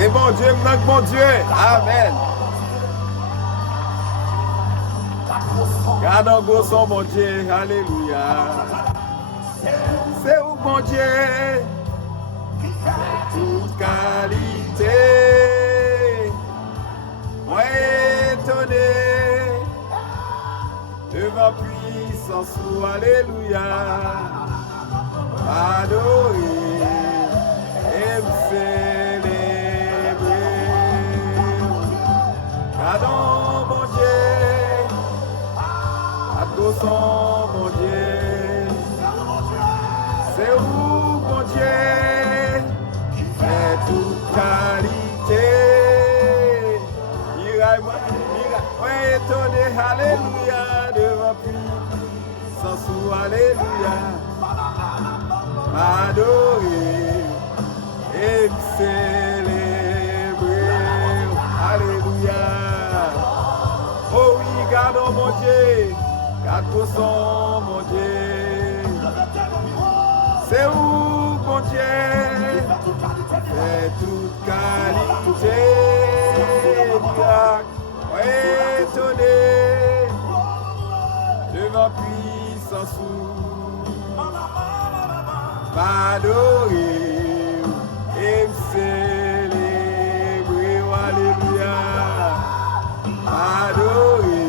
C'est bon Dieu, manque mon Dieu. Amen. Garde en gros son bon Dieu. Alléluia. C'est où bon Dieu? Toute qualité. Moi étonné. Devant puissance ou alléluia. Adorer et me célébrer. Pardon, mon Dieu, adore son mon Dieu. C'est où, mon Dieu, fait toute qualité. Moi étonné, alléluia, devant puissance ou alléluia. Adorer et me célébrer. Alléluia. Oh oui, gardons mon Dieu, garde son mon Dieu. C'est où mon Dieu fait toute qualité. Miracle, étonné devant puissance ou m'adorer et me célébrer, alléluia, m'adorer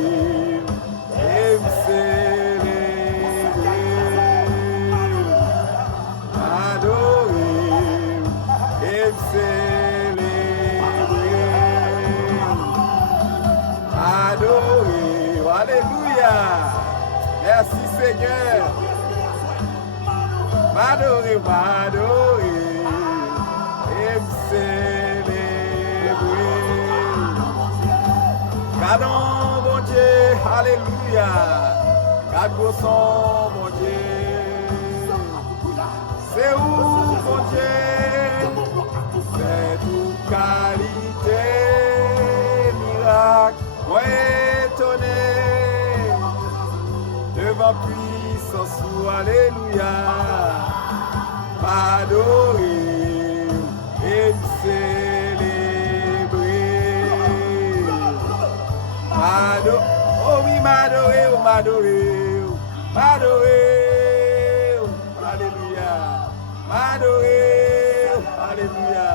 et me célébrer, m'adorer et me célébrer, m'adorer, alléluia, merci Seigneur. M'adorer, m'adorer et me célébrer. Gardons mon Dieu, alléluia. Garde son mon Dieu. C'est où mon Dieu? C'est toute qualité, miracle, moi étonné devant puissance ou alléluia. M'adorer et me célébrer. Oh oui, m'adorer, oh m'adorer, m'adorer, alléluia, m'adorer, alléluia.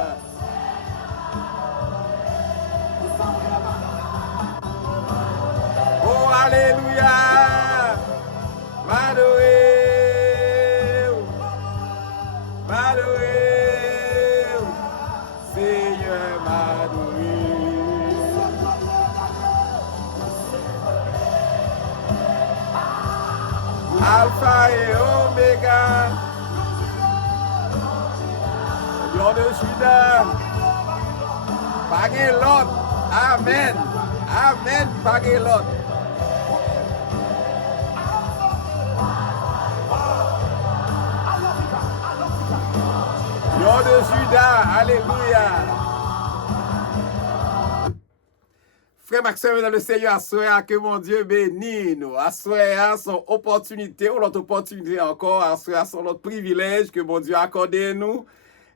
Oh alléluia, m'adorer. M'adorer, Seigneur, m'adorer. Alpha et Omega, Lion de Juda, pas l'autre. Amen, amen, pas l'autre. Lion de Juda, alléluia. Frère Maxime dans le Seigneur, assoya que mon Dieu bénisse nous. Assoya son opportunité ou l'autre opportunité encore. Assoya son autre privilège que mon Dieu a accordé à nous.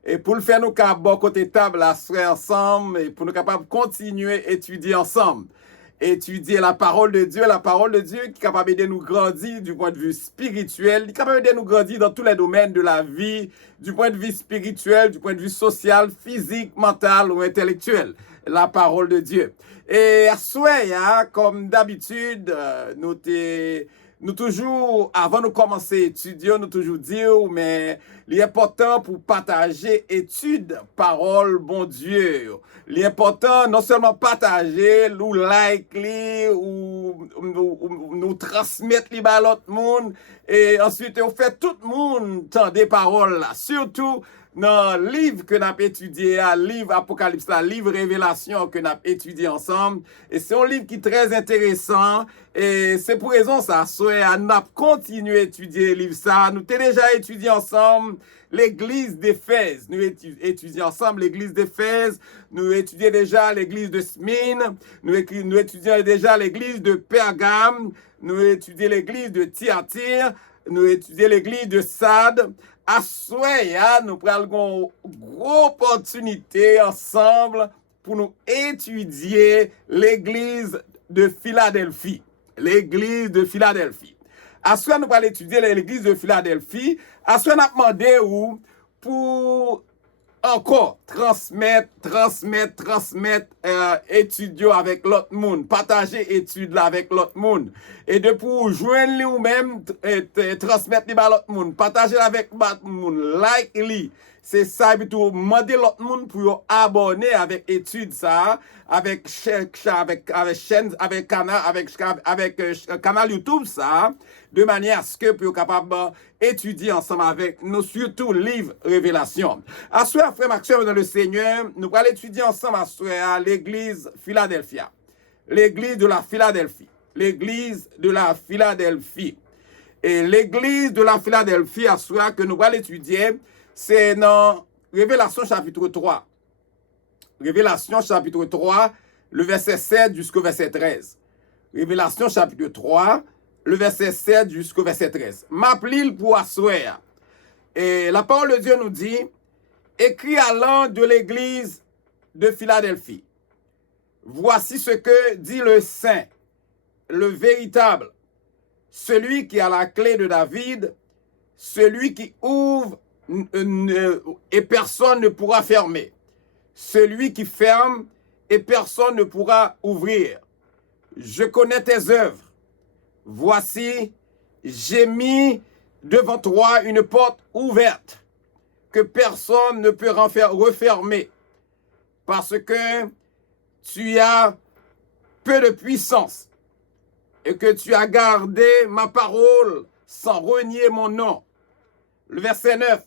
Et pour le faire, nous avons bon côté table, assoya ensemble et pour nous capables de continuer à étudier ensemble. Étudier la parole de Dieu qui est capable de nous grandir du point de vue spirituel, qui est capable de nous grandir dans tous les domaines de la vie, du point de vue spirituel, du point de vue social, physique, mental ou intellectuel. La parole de Dieu. Et à souhait, comme d'habitude, nous toujours, avant de commencer à étudier, nous toujours dire, mais l'important pour partager étude, parole, bon Dieu. L'important, non seulement partager, nous like, ou nous transmettre les à l'autre monde, et ensuite, on fait tout le monde tant des paroles là. Surtout, dans le livre que nous avons étudié, le livre Apocalypse, le livre Révélation que nous avons étudié ensemble. Et c'est un livre qui est très intéressant. Et c'est pour raison ça, nous avons continué à étudier le livre ça. Nous avons déjà étudié ensemble l'église d'Éphèse. Nous étudions ensemble l'église d'Éphèse. Nous étudions déjà l'église de Smyrne. Nous étudions déjà l'église de Pergame. Nous étudions l'église de Thyatire. Nous étudions l'église de Sade. Assoya, nous prenons une grosse opportunité ensemble pour nous étudier l'église de Philadelphie. L'église de Philadelphie. Assoya, nous allons étudier l'église de Philadelphie. Assoya, nous avons demandé où pour encore transmettre, étudier avec l'autre monde, partager études là avec l'autre monde. Et de pour joindre lui ou même transmettre les l'autre monde, partager avec l'autre monde, like lui. C'est ça, et tout, demander l'autre monde pour abonner avec études ça, avec canal YouTube ça, de manière à ce que pour capable étudier ensemble avec nous, surtout livre Révélation. À ce frère Maxime dans le Seigneur, nous allons étudier ensemble à l'église Philadelphia. L'église de la Philadelphie. L'église de la Philadelphie. Et l'église de la Philadelphie, à ce que nous allons étudier, c'est dans Révélation chapitre 3. Révélation chapitre 3, le verset 7 jusqu'au verset 13. Révélation chapitre 3, le verset 7 jusqu'au verset 13. M'appelil pour asseoir. Et la parole de Dieu nous dit, écrit à l'ange de l'église de Philadelphie. Voici ce que dit le saint, le véritable, celui qui a la clé de David, celui qui ouvre et personne ne pourra fermer, celui qui ferme et personne ne pourra ouvrir. Je connais tes œuvres. Voici, j'ai mis devant toi une porte ouverte que personne ne peut refermer, parce que tu as peu de puissance et que tu as gardé ma parole sans renier mon nom. Le verset 9.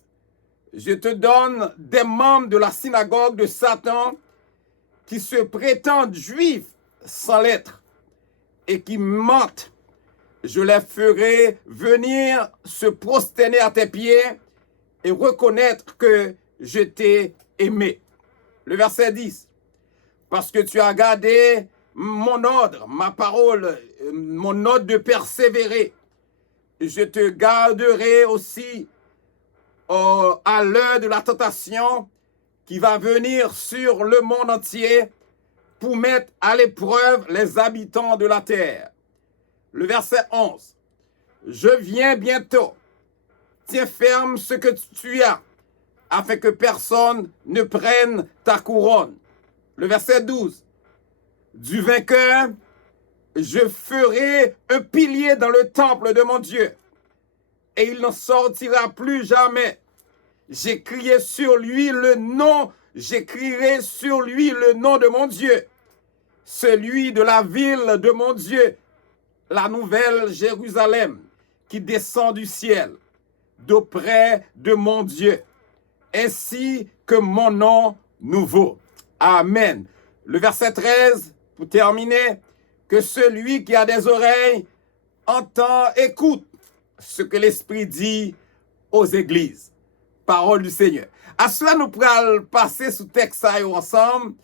Je te donne des membres de la synagogue de Satan qui se prétendent juifs sans l'être et qui mentent. Je les ferai venir se prosterner à tes pieds et reconnaître que je t'ai aimé. Le verset 10. Parce que tu as gardé mon ordre, ma parole, mon ordre de persévérer. Je te garderai aussi à l'heure de la tentation qui va venir sur le monde entier pour mettre à l'épreuve les habitants de la terre. Le verset 11. Je viens bientôt. Tiens ferme ce que tu as, afin que personne ne prenne ta couronne. Le verset 12. Du vainqueur, je ferai un pilier dans le temple de mon Dieu, et il n'en sortira plus jamais. J'écrirai sur lui le nom de mon Dieu, celui de la ville de mon Dieu, la nouvelle Jérusalem, qui descend du ciel, d'auprès de mon Dieu, ainsi que mon nom nouveau. Amen. Le verset 13, pour terminer, que celui qui a des oreilles entend, écoute ce que l'Esprit dit aux églises. Parole du Seigneur. À cela, nous pourrons passer sous texte ensemble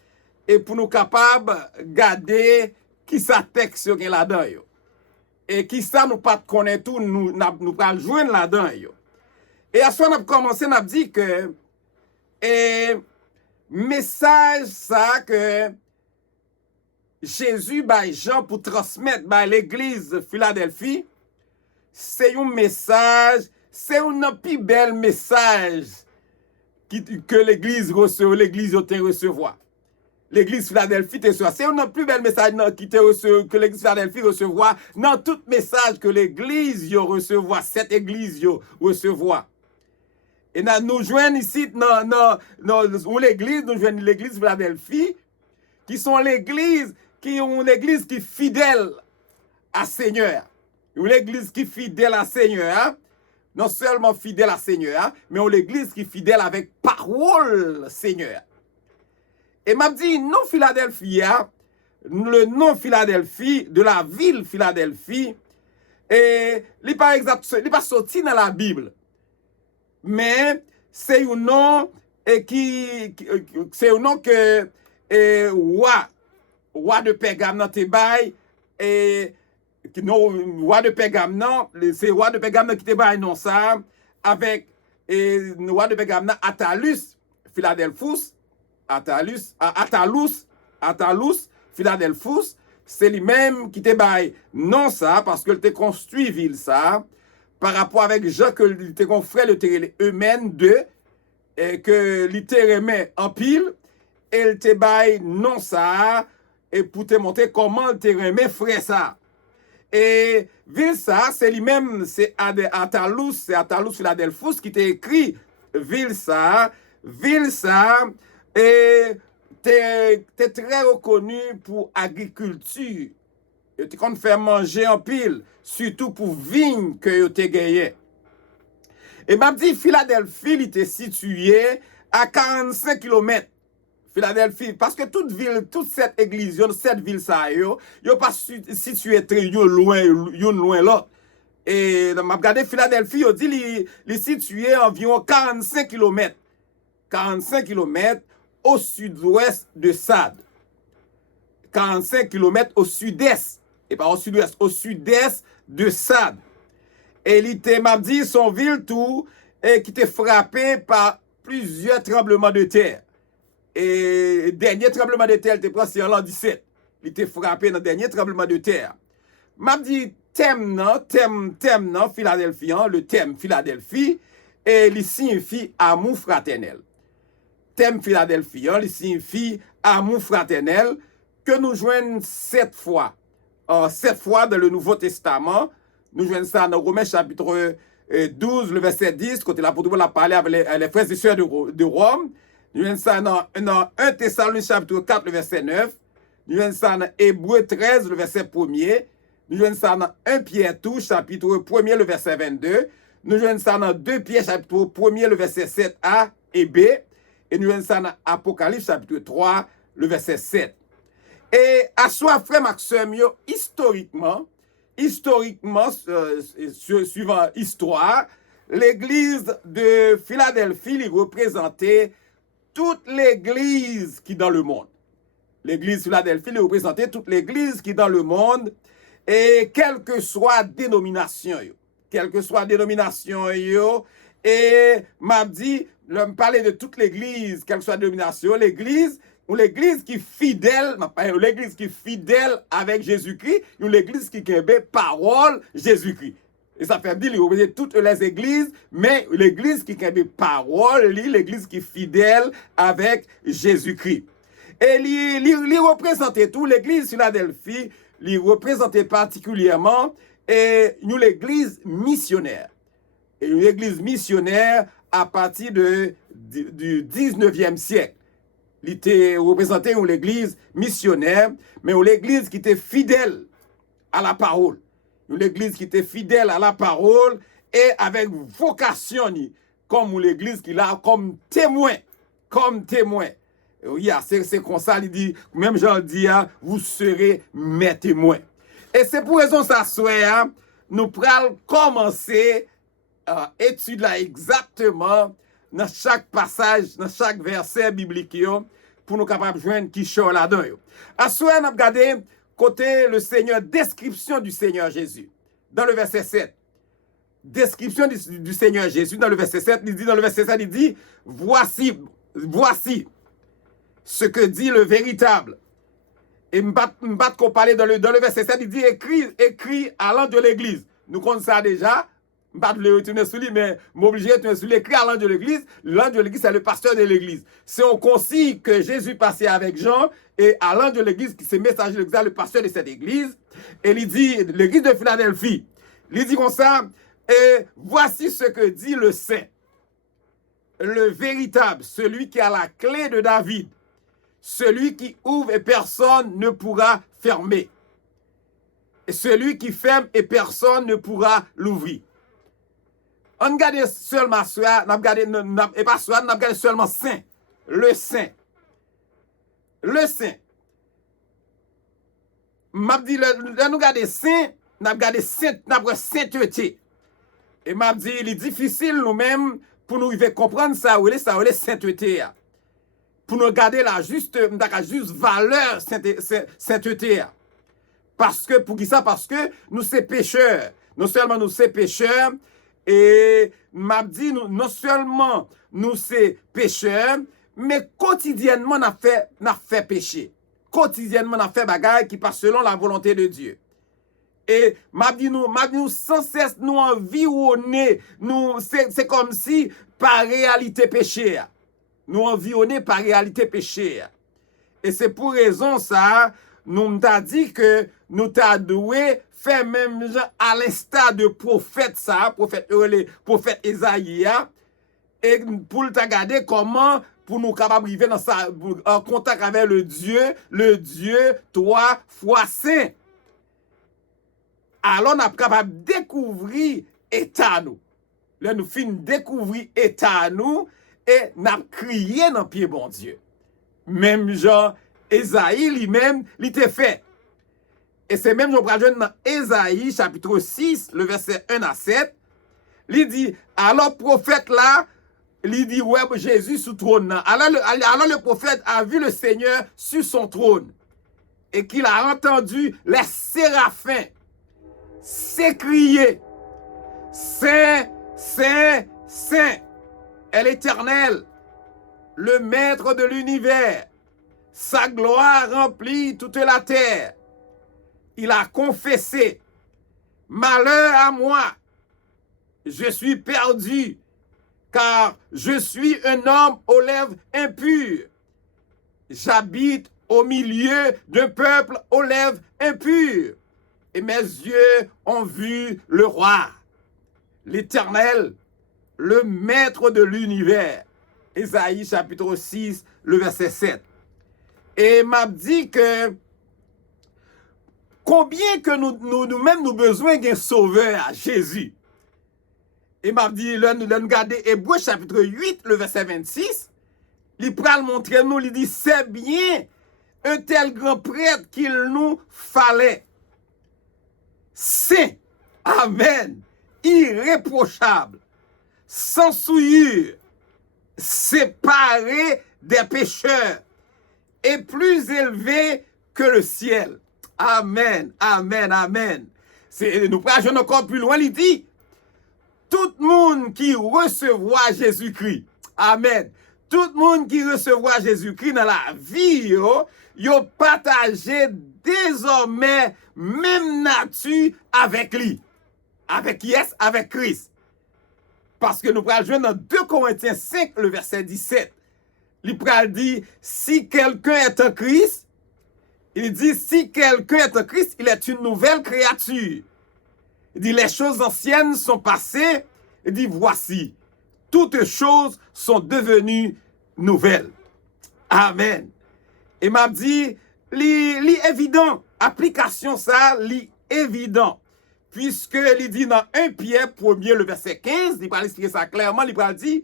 et pour nous capables de garder qui ça texte là-dedans. Et qui ça nous pas connaître tout, nous pourrons joindre là-dedans. Et à cela, nous avons commencé, nous avons dit que message ça que Jésus by Jean pour transmettre by l'église de Philadelphie, c'est un message, c'est un plus bel message que l'église reçoit, l'église te recevoir. L'église Philadelphie te recevoir. C'est un plus bel message que l'église Philadelphie recevoir dans tout message que l'église recevoir, cette église recevoir. Et nous joignons ici dans l'église, nous joignons l'église Philadelphie, qui sont l'église qui est fidèle à Seigneur. L'église qui est fidèle à Seigneur, hein? Non seulement fidèle à Seigneur, hein? Mais l'église qui est fidèle avec parole Seigneur. Et m'a dit, non Philadelphie, hein? Le nom Philadelphie, de la ville Philadelphie, et il n'est pas sorti dans la Bible. Mais c'est un nom c'est un nom que roi de Pergame te bail et non roi de Pergame non, c'est roi de Pergame qui te bail non ça avec et nous de Pergame Attalus, Philadelphus, Attalus, Philadelphus, c'est lui-même qui te bail non ça, parce que te construit ville ça, par rapport avec Jean que te confrère le Eumène 2, et que littéralement en pile, et te bail non ça, et pour te montrer comment te remet frère ça. Et ville ça, c'est lui-même, c'est Attalus Philadelphus qui t'a écrit ville ça, et t'es très reconnu pour agriculture. Tu comptes faire manger en pile, surtout pour vigne que tu gagné. Et m'a dit Philadelphie, il était situé à 45 km. Philadelphie, parce que toute ville, toute cette église, cette ville ça yo pas situé très loin l'autre. Et m'a regardé Philadelphie, il dit il situé environ 45 km. 45 km au sud-ouest de Sade. 45 km au sud-est. Et pas au sud-ouest, au sud-est de Sade. Et il m'a dit son ville tout, et qui était frappé par plusieurs tremblements de terre. Et dernier tremblement de terre, il était passé en l'an 17. Il était frappé dans le dernier tremblement de terre. M'a dit thème non, Philadelphie, le thème Philadelphie, et il signifie amour fraternel. Thème Philadelphie, il signifie amour fraternel, que nous joignons 7 fois. 7 fois dans le Nouveau Testament. Nous joignons ça dans Romains chapitre 12, le verset 10, quand l'apôtre a parlé avec les frères et sœurs de Rome. Nous voyons ça dans 1 Thessaloniciens chapitre 4, le verset 9. Nous voyons ça dans Hébreux 13, le verset 1er. Nous voyons ça dans 1 Pierre chapitre 1er, le verset 22. Nous voyons ça dans 2 Pierre chapitre 1er, le verset 7a et b. Et nous voyons ça dans Apocalypse chapitre 3, le verset 7. Et à soi, frère Maxime, historiquement, suivant l'histoire, l'église de Philadelphie représentait toute l'église qui est dans le monde. L'église de Philadelphie représentait toute l'église qui est dans le monde, et quelle que soit dénomination, et m'a dit, me parler de toute l'église, quelle que soit dénomination, l'église qui est fidèle, l'église qui est fidèle avec Jésus-Christ, ou l'église qui a parole Jésus-Christ. Et ça fait dire, il représente toutes les églises, mais l'église qui a parole, l'église qui est fidèle avec Jésus-Christ. Et il représentait tout, l'église Philadelphie, il représentait particulièrement l'église missionnaire. Et l'église missionnaire à partir du 19e siècle. Il était représenté une église missionnaire, mais une église qui était fidèle à la parole. Une église qui était fidèle à la parole et avec vocation, comme l'église qui a comme témoin. Oui, c'est comme ça, il dit, même Jean dit, vous serez mes témoins. Et c'est pour raison ça, nous pourrons commencer à étudier là exactement dans chaque passage, dans chaque verset biblique, pour nous capables de joindre qui chante là-dedans. À ce moment, nous regardons côté le Seigneur, description du Seigneur Jésus. Dans le verset 7. Description du Seigneur Jésus. Dans le verset 7, il dit, voici ce que dit le véritable. Et m'bat qu'on parlait dans le verset 7, il dit, écrit à l'ange de l'église. Nous connaissons ça déjà. Je ne vais pas retourner sur lui, mais m'obliger de retourner sur l'écrit à l'ange de l'église. L'ange de l'église, c'est le pasteur de l'église. C'est un consigne que Jésus passait avec Jean, et à l'ange de l'église, qui c'est messager de l'église, le pasteur de cette église. Et il dit, l'église de Philadelphie, il dit comme ça, et voici ce que dit le saint, le véritable, celui qui a la clé de David, celui qui ouvre et personne ne pourra fermer, et celui qui ferme et personne ne pourra l'ouvrir. On regarde seulement cela, et pas cela, on regarde seulement saint. Le saint. Le saint. M'a dit, nous regardons saint, nous regardons sainteté. Et m'a dit, il est difficile nous-mêmes pour nous comprendre ça, sainteté. Pour nous garder la juste valeur sainteté. Parce que, pour qui ça? Parce que nous sommes pécheurs. Non seulement nous sommes pécheurs, Et m'a dit, non seulement nous c'est pécheurs, mais quotidiennement n'a fait péché. Quotidiennement n'a fait bagaille qui passe selon la volonté de Dieu. Et m'a dit nous sans cesse nous environner, c'est comme si par réalité péché. Nous environner par réalité péché. Et c'est pour raison ça, nous t'a dit que nous t'a doué faire même à l'instar de prophète ça, prophète Esaïe, et pour le regarder comment pour nous capables vivre dans ça en contact avec le Dieu 3 fois saint. Alors on est capable de découvrir état nous. Là nous fin découvrir état nous et n'a crié dans pied bon Dieu. Même Jean Esaïe lui-même l'était fait. Et c'est même Jean Pradjen dans Esaïe chapitre 6 le verset 1 à 7. Il dit alors prophète là, il dit ouais Jésus sous trône. Alors le prophète a vu le Seigneur sur son trône et qu'il a entendu les séraphins s'écrier Saint, Saint, Saint est l'Éternel, le Maître de l'univers. Sa gloire remplit toute la terre. Il a confessé, malheur à moi, je suis perdu, car je suis un homme aux lèvres impures. J'habite au milieu d'un peuple aux lèvres impures. Et mes yeux ont vu le roi, l'Éternel, le Maître de l'univers. Ésaïe chapitre 6, le verset 7. Et m'a dit que combien que nous-mêmes nous besoin d'un sauveur à Jésus. Et m'a dit, là nous regarder Hébreux chapitre 8, le verset 26. Il pral montrer nous, il dit, c'est bien un tel grand prêtre qu'il nous fallait. Saint, amen, irréprochable, sans souillure, séparé des pécheurs et plus élevé que le ciel. Amen, amen, amen. Nous prenons encore plus loin, il dit, tout le monde qui recevra Jésus-Christ, amen, tout le monde qui recevra Jésus-Christ dans la vie, yo partagé désormais même nature avec lui. Avec yes, avec Christ. Parce que nous prenons jouer dans 2 Corinthiens 5, le verset 17. Il dit, si quelqu'un est en Christ, il dit, si quelqu'un est en Christ, il est une nouvelle créature. Il dit, les choses anciennes sont passées. Il dit, voici, toutes choses sont devenues nouvelles. Amen. Et m'a dit, l'évident, application ça, l'évident. Puisque il dit dans 1 Pierre 1er, le verset 15, il va expliquer ça clairement, il va dire,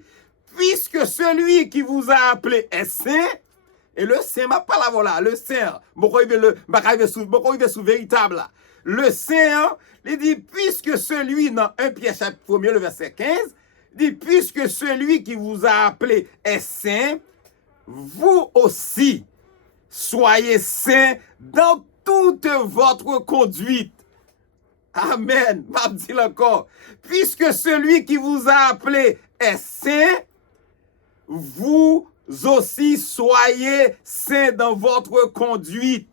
puisque celui qui vous a appelé est saint, et le saint, ma pas la voilà, le saint, il est sous véritable là. Le saint, il dit, puisque celui, dans 1 Pierre chapitre 1er, le verset 15, il dit, puisque celui qui vous a appelé est saint, vous aussi, soyez saints dans toute votre conduite. Amen. M'a dit encore. Puisque celui qui vous a appelé est saint, vous aussi soyez saints dans votre conduite.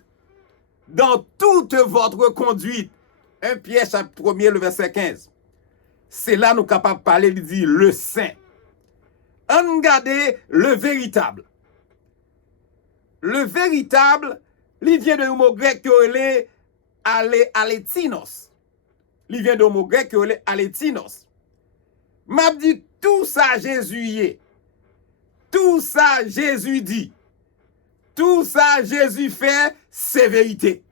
Dans toute votre conduite. 1 Pierre chapitre 1er, le verset 15. C'est là nous capables de parler, il dit le saint. On regarde le véritable. Le véritable, il vient de mot grec qui est alétinos. Il vient de mot grec qui est alétinos. M'a dit tout ça Jésus y est. Tout ça Jésus dit. Tout ça Jésus fait, c'est vérité.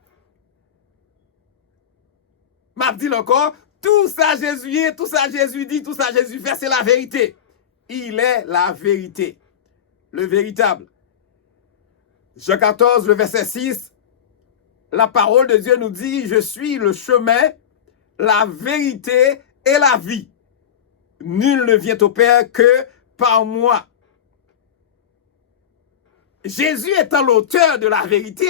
M'a dit encore, tout ça Jésus y est, tout ça Jésus dit, tout ça Jésus fait, c'est la vérité. Il est la vérité. Le véritable. Jean 14, le verset 6, la parole de Dieu nous dit, je suis le chemin, la vérité et la vie. Nul ne vient au Père que par moi. Jésus étant l'auteur de la vérité,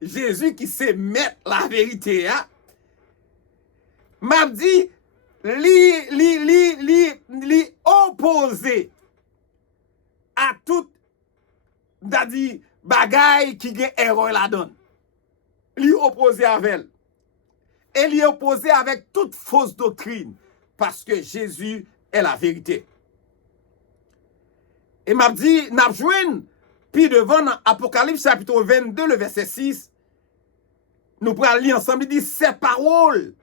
Jésus qui sait mettre la vérité, m'a dit, li opposé à tout d'adi bagay qui gen erreur la donne. Li opposé avec elle. Et li opposé avec toute fausse doctrine parce que Jésus est la vérité. Et m'a dit n'a joine puis devant dans Apocalypse chapitre 22 le verset 6 nous prenons lire ensemble il dit ces paroles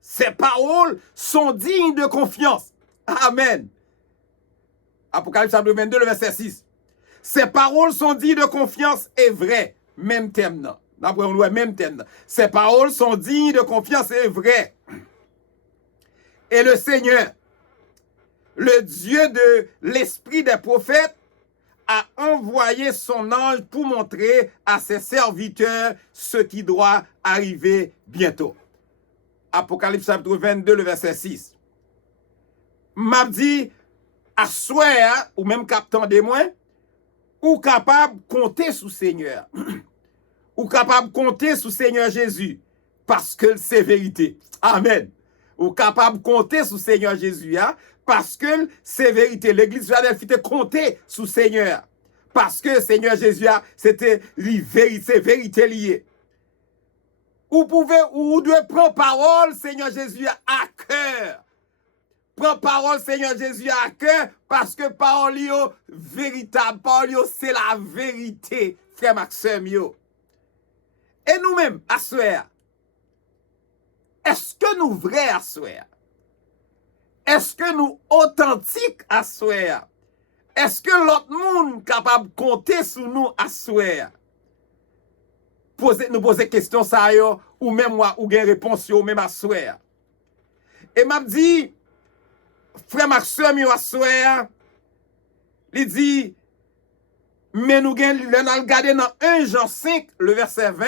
ces paroles sont dignes de confiance. Amen. Apocalypse chapitre 22, le verset 6. Ces paroles sont dignes de confiance et vraies. Même thème, non. Même thème. Ces paroles sont dignes de confiance et vraies. Et le Seigneur, le Dieu de l'esprit des prophètes, a envoyé son ange pour montrer à ses serviteurs ce qui doit arriver bientôt. Apocalypse chapitre 22, le verset 6. M'a dit, à soir, ou même captant des moins, ou capable de compter sous Seigneur. Ou capable de compter sous Seigneur Jésus. Parce que c'est vérité. Amen. Ou capable de compter sous Seigneur Jésus. Hein? Parce que c'est vérité. L'église de Philadelphie était comptée sous Seigneur. Parce que Seigneur Jésus, c'était vérité liée. Ou devez prendre parole, Seigneur Jésus, à cœur. Prends parole, Seigneur Jésus, à cœur, parce que parole yo véritable, parole yo c'est la vérité, frère Maxime yo. Et nous-mêmes, à soir, est-ce que nous vrais à soir? Est-ce que nous authentiques à soir? Est-ce que l'autre monde capable de compter sur nous à soir? Nous poser question ça yo, ou même moi, ou gen réponse yo, même à soir. Et m'a dit, frère Maxime yo à soir, il dit, mais nous allons regarder dans 1 Jean 5, le verset 20,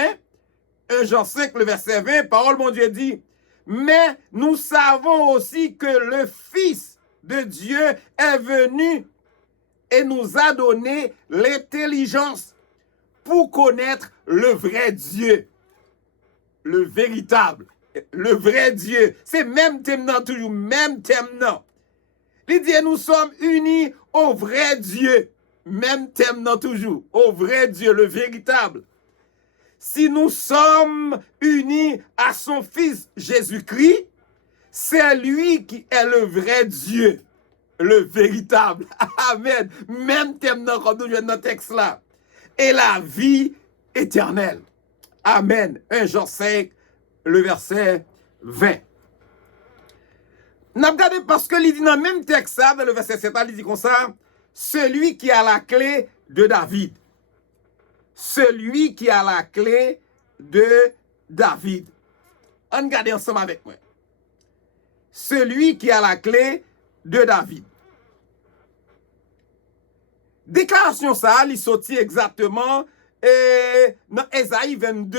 1 Jean 5, le verset 20, parole mon Dieu dit, mais nous savons aussi que le Fils de Dieu est venu et nous a donné l'intelligence pour connaître le vrai Dieu, le véritable, le vrai Dieu. C'est même thème non, toujours même thème non. Il dit, nous sommes unis au vrai Dieu. Même thème non, toujours. Au vrai Dieu, le véritable. Si nous sommes unis à son Fils Jésus-Christ, c'est lui qui est le vrai Dieu, le véritable. Amen. Même thème non, comme nous jouons dans le texte là. Et la vie éternelle. Amen. 1 Jean 5, le verset 20. N'a regardé parce que il dit dans le même texte ça, dans le verset 7, il dit comme ça, celui qui a la clé de David. Celui qui a la clé de David. On regarde ensemble avec moi. Celui qui a la clé de David. Déclaration ça, il sortit exactement dans Ésaïe 22,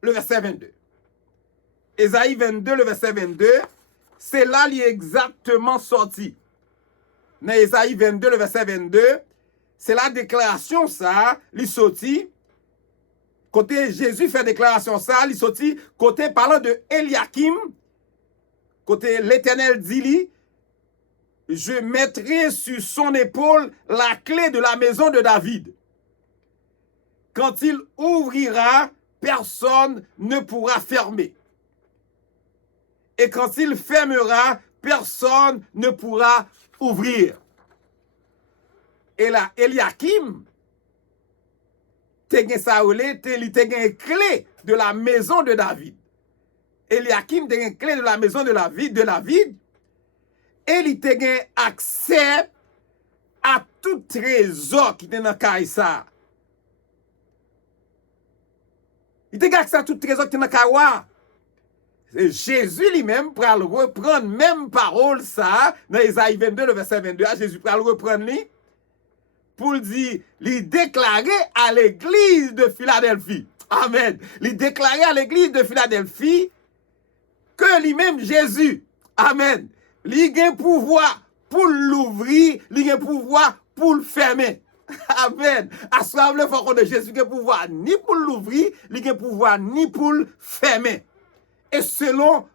le verset 22. Ésaïe 22, le verset 22, c'est là il est exactement sorti. Dans Ésaïe 22, le verset 22, c'est la déclaration ça, il sorti. Côté Jésus fait déclaration ça, il sorti côté parlant de Eliakim, côté l'Éternel dit je mettrai sur son épaule la clé de la maison de David. Quand il ouvrira, personne ne pourra fermer. Et quand il fermera, personne ne pourra ouvrir. Et là, Eliakim, il a une clé de la maison de David. Eliakim a une clé de la maison de David. Et il a accès à tout trésor qui est dans Kaïsa. Il a accès à tout trésor qui est dans Kawa. Jésus lui-même pour reprendre même parole ça dans Ésaïe 22 le verset 22. Jésus pour reprendre lui pour dire, il déclarer à l'église de Philadelphie. Amen. Il déclarer à l'église de Philadelphie que lui-même Jésus. Amen. Il a un pouvoir pour l'ouvrir, il a un pouvoir pour le fermer. Amen. À ce moment-là, il faut que Jésus ait pouvoir ni pour l'ouvrir, il a pouvoir ni pour le fermer. et selon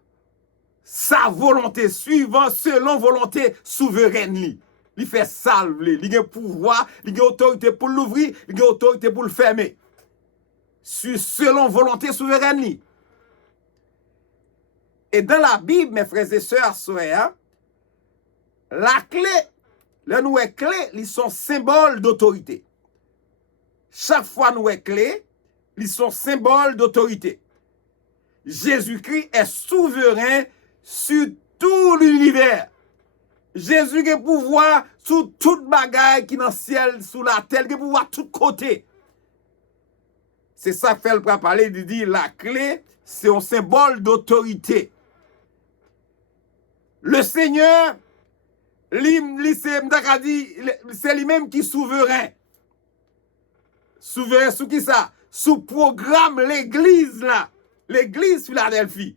sa volonté, suivant selon volonté souveraine. Il fait salver, il a pouvoir, il a autorité pour l'ouvrir, il a autorité pour le fermer. Selon volonté souveraine. Et dans la Bible, mes frères et sœurs, la clé, le nous est clé, ils sont symboles d'autorité. Chaque fois nous est clé, ils sont symboles d'autorité. Jésus-Christ est souverain sur tout l'univers. Jésus a pouvoir sur toute bagaille qui est dans le ciel, sous la terre, il a pouvoir de tous côtés. C'est ça que fait le parler, il dit la clé, c'est un symbole d'autorité. Le Seigneur, c'est lui-même qui est souverain. Souverain sous qui ça? Sous programme l'église là. L'église Philadelphie.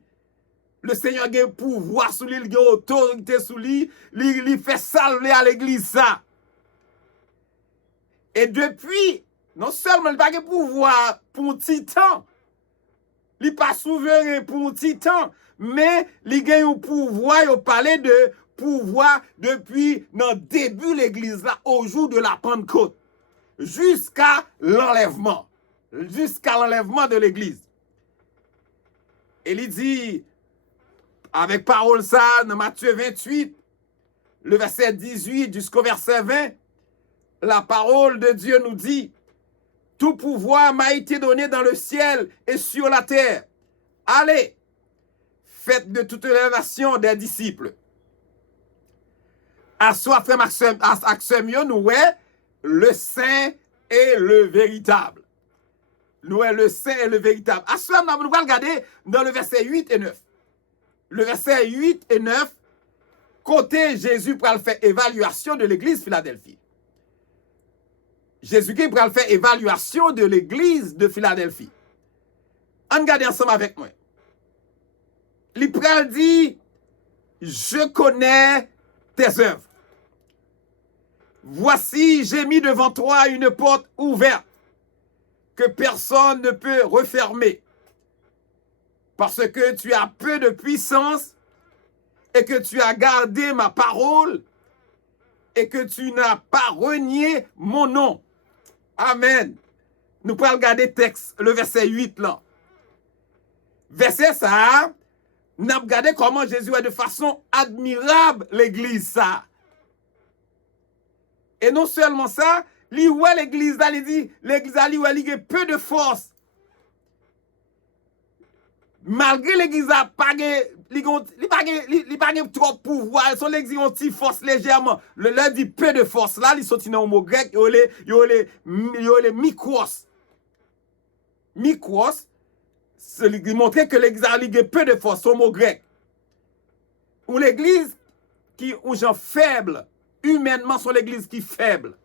Le Seigneur a un pouvoir sur lui, il a autorité sur lui, il fait salver à l'église ça. Et depuis, non seulement il n'a pas de pouvoir pour un petit temps, il n'est pas souverain pour un petit temps, mais il a un pouvoir, il parlait de pouvoir depuis le début de l'église là, au jour de la Pentecôte, jusqu'à l'enlèvement de l'église. Et il dit, avec parole ça, dans Matthieu 28, le verset 18 jusqu'au verset 20, la parole de Dieu nous dit, tout pouvoir m'a été donné dans le ciel et sur la terre. Allez, faites de toutes les nations des disciples. À soi, frère Maxime, nous est le saint et le véritable. Nous est le saint et le véritable. À soi, nous allons regarder dans le verset 8 et 9. Le verset 8 et 9, côté Jésus pour faire évaluation de l'église Philadelphie. Jésus-Christ pour faire évaluation de l'église de Philadelphie. On regarde ensemble avec moi. Il dit, je connais tes œuvres. Voici, j'ai mis devant toi une porte ouverte que personne ne peut refermer. Parce que tu as peu de puissance et que tu as gardé ma parole et que tu n'as pas renié mon nom. Amen. Nous pouvons regarder texte, le verset 8 là. Verset ça, nous avons regardé comment Jésus a de façon admirable l'église ça. Et non seulement ça, l'église là, il dit, l'église là, il a peu de force. Malgré l'église a pas trop pouvoir, son l'église a une force légèrement. Le dit peu de force là, ils sont dans le mot grec, il y a les mikros. Mikros, c'est montrer que l'église a peu de force, son mot grec. Ou l'église qui ou gens faibles, humainement sont l'église qui faible.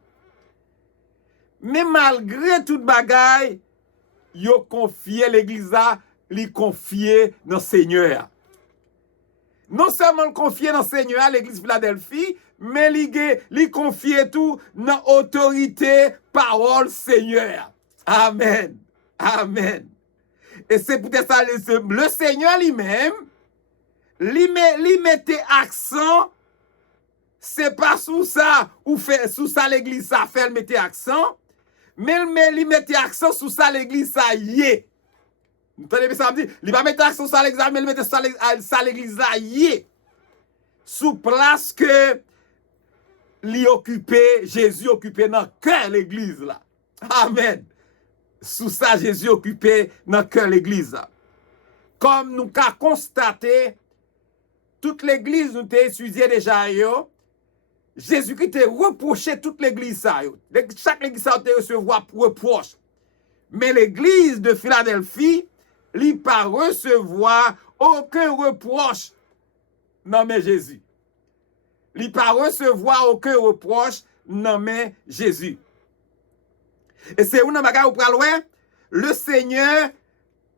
Mais malgré toute bagaille, yo confié l'église là, li confié dans le Seigneur. Non seulement le confié dans le Seigneur, l'église Philadelphie, mais li confié tout dans l'autorité, parole Seigneur. Amen. Amen. Et c'est peut-être ça, le Seigneur lui-même, li mettait accent, c'est pas sous ça, ou fait sous ça l'église ça fait, le mettait accent, mais li mettait accent sous ça l'église ça y est. Vous entendez ça me dit, il va mettre accent sur l'église, mais il mettre ça l'église là y est. Sous place que Jésus occupé dans le cœur l'église là. Amen. Sous ça, Jésus occupé dans le cœur l'église là. Comme nous avons constaté, toute l'église nous avons étudié déjà, Jésus-Christ a reproché toute l'église ça. Chaque église a recevoir reproche. Mais l'église de Philadelphie, il n'a pas recevoir aucun reproche. Non mais Jésus. Il n'a pas recevoir aucun reproche. Non mais Jésus. Et c'est où nous pral le Seigneur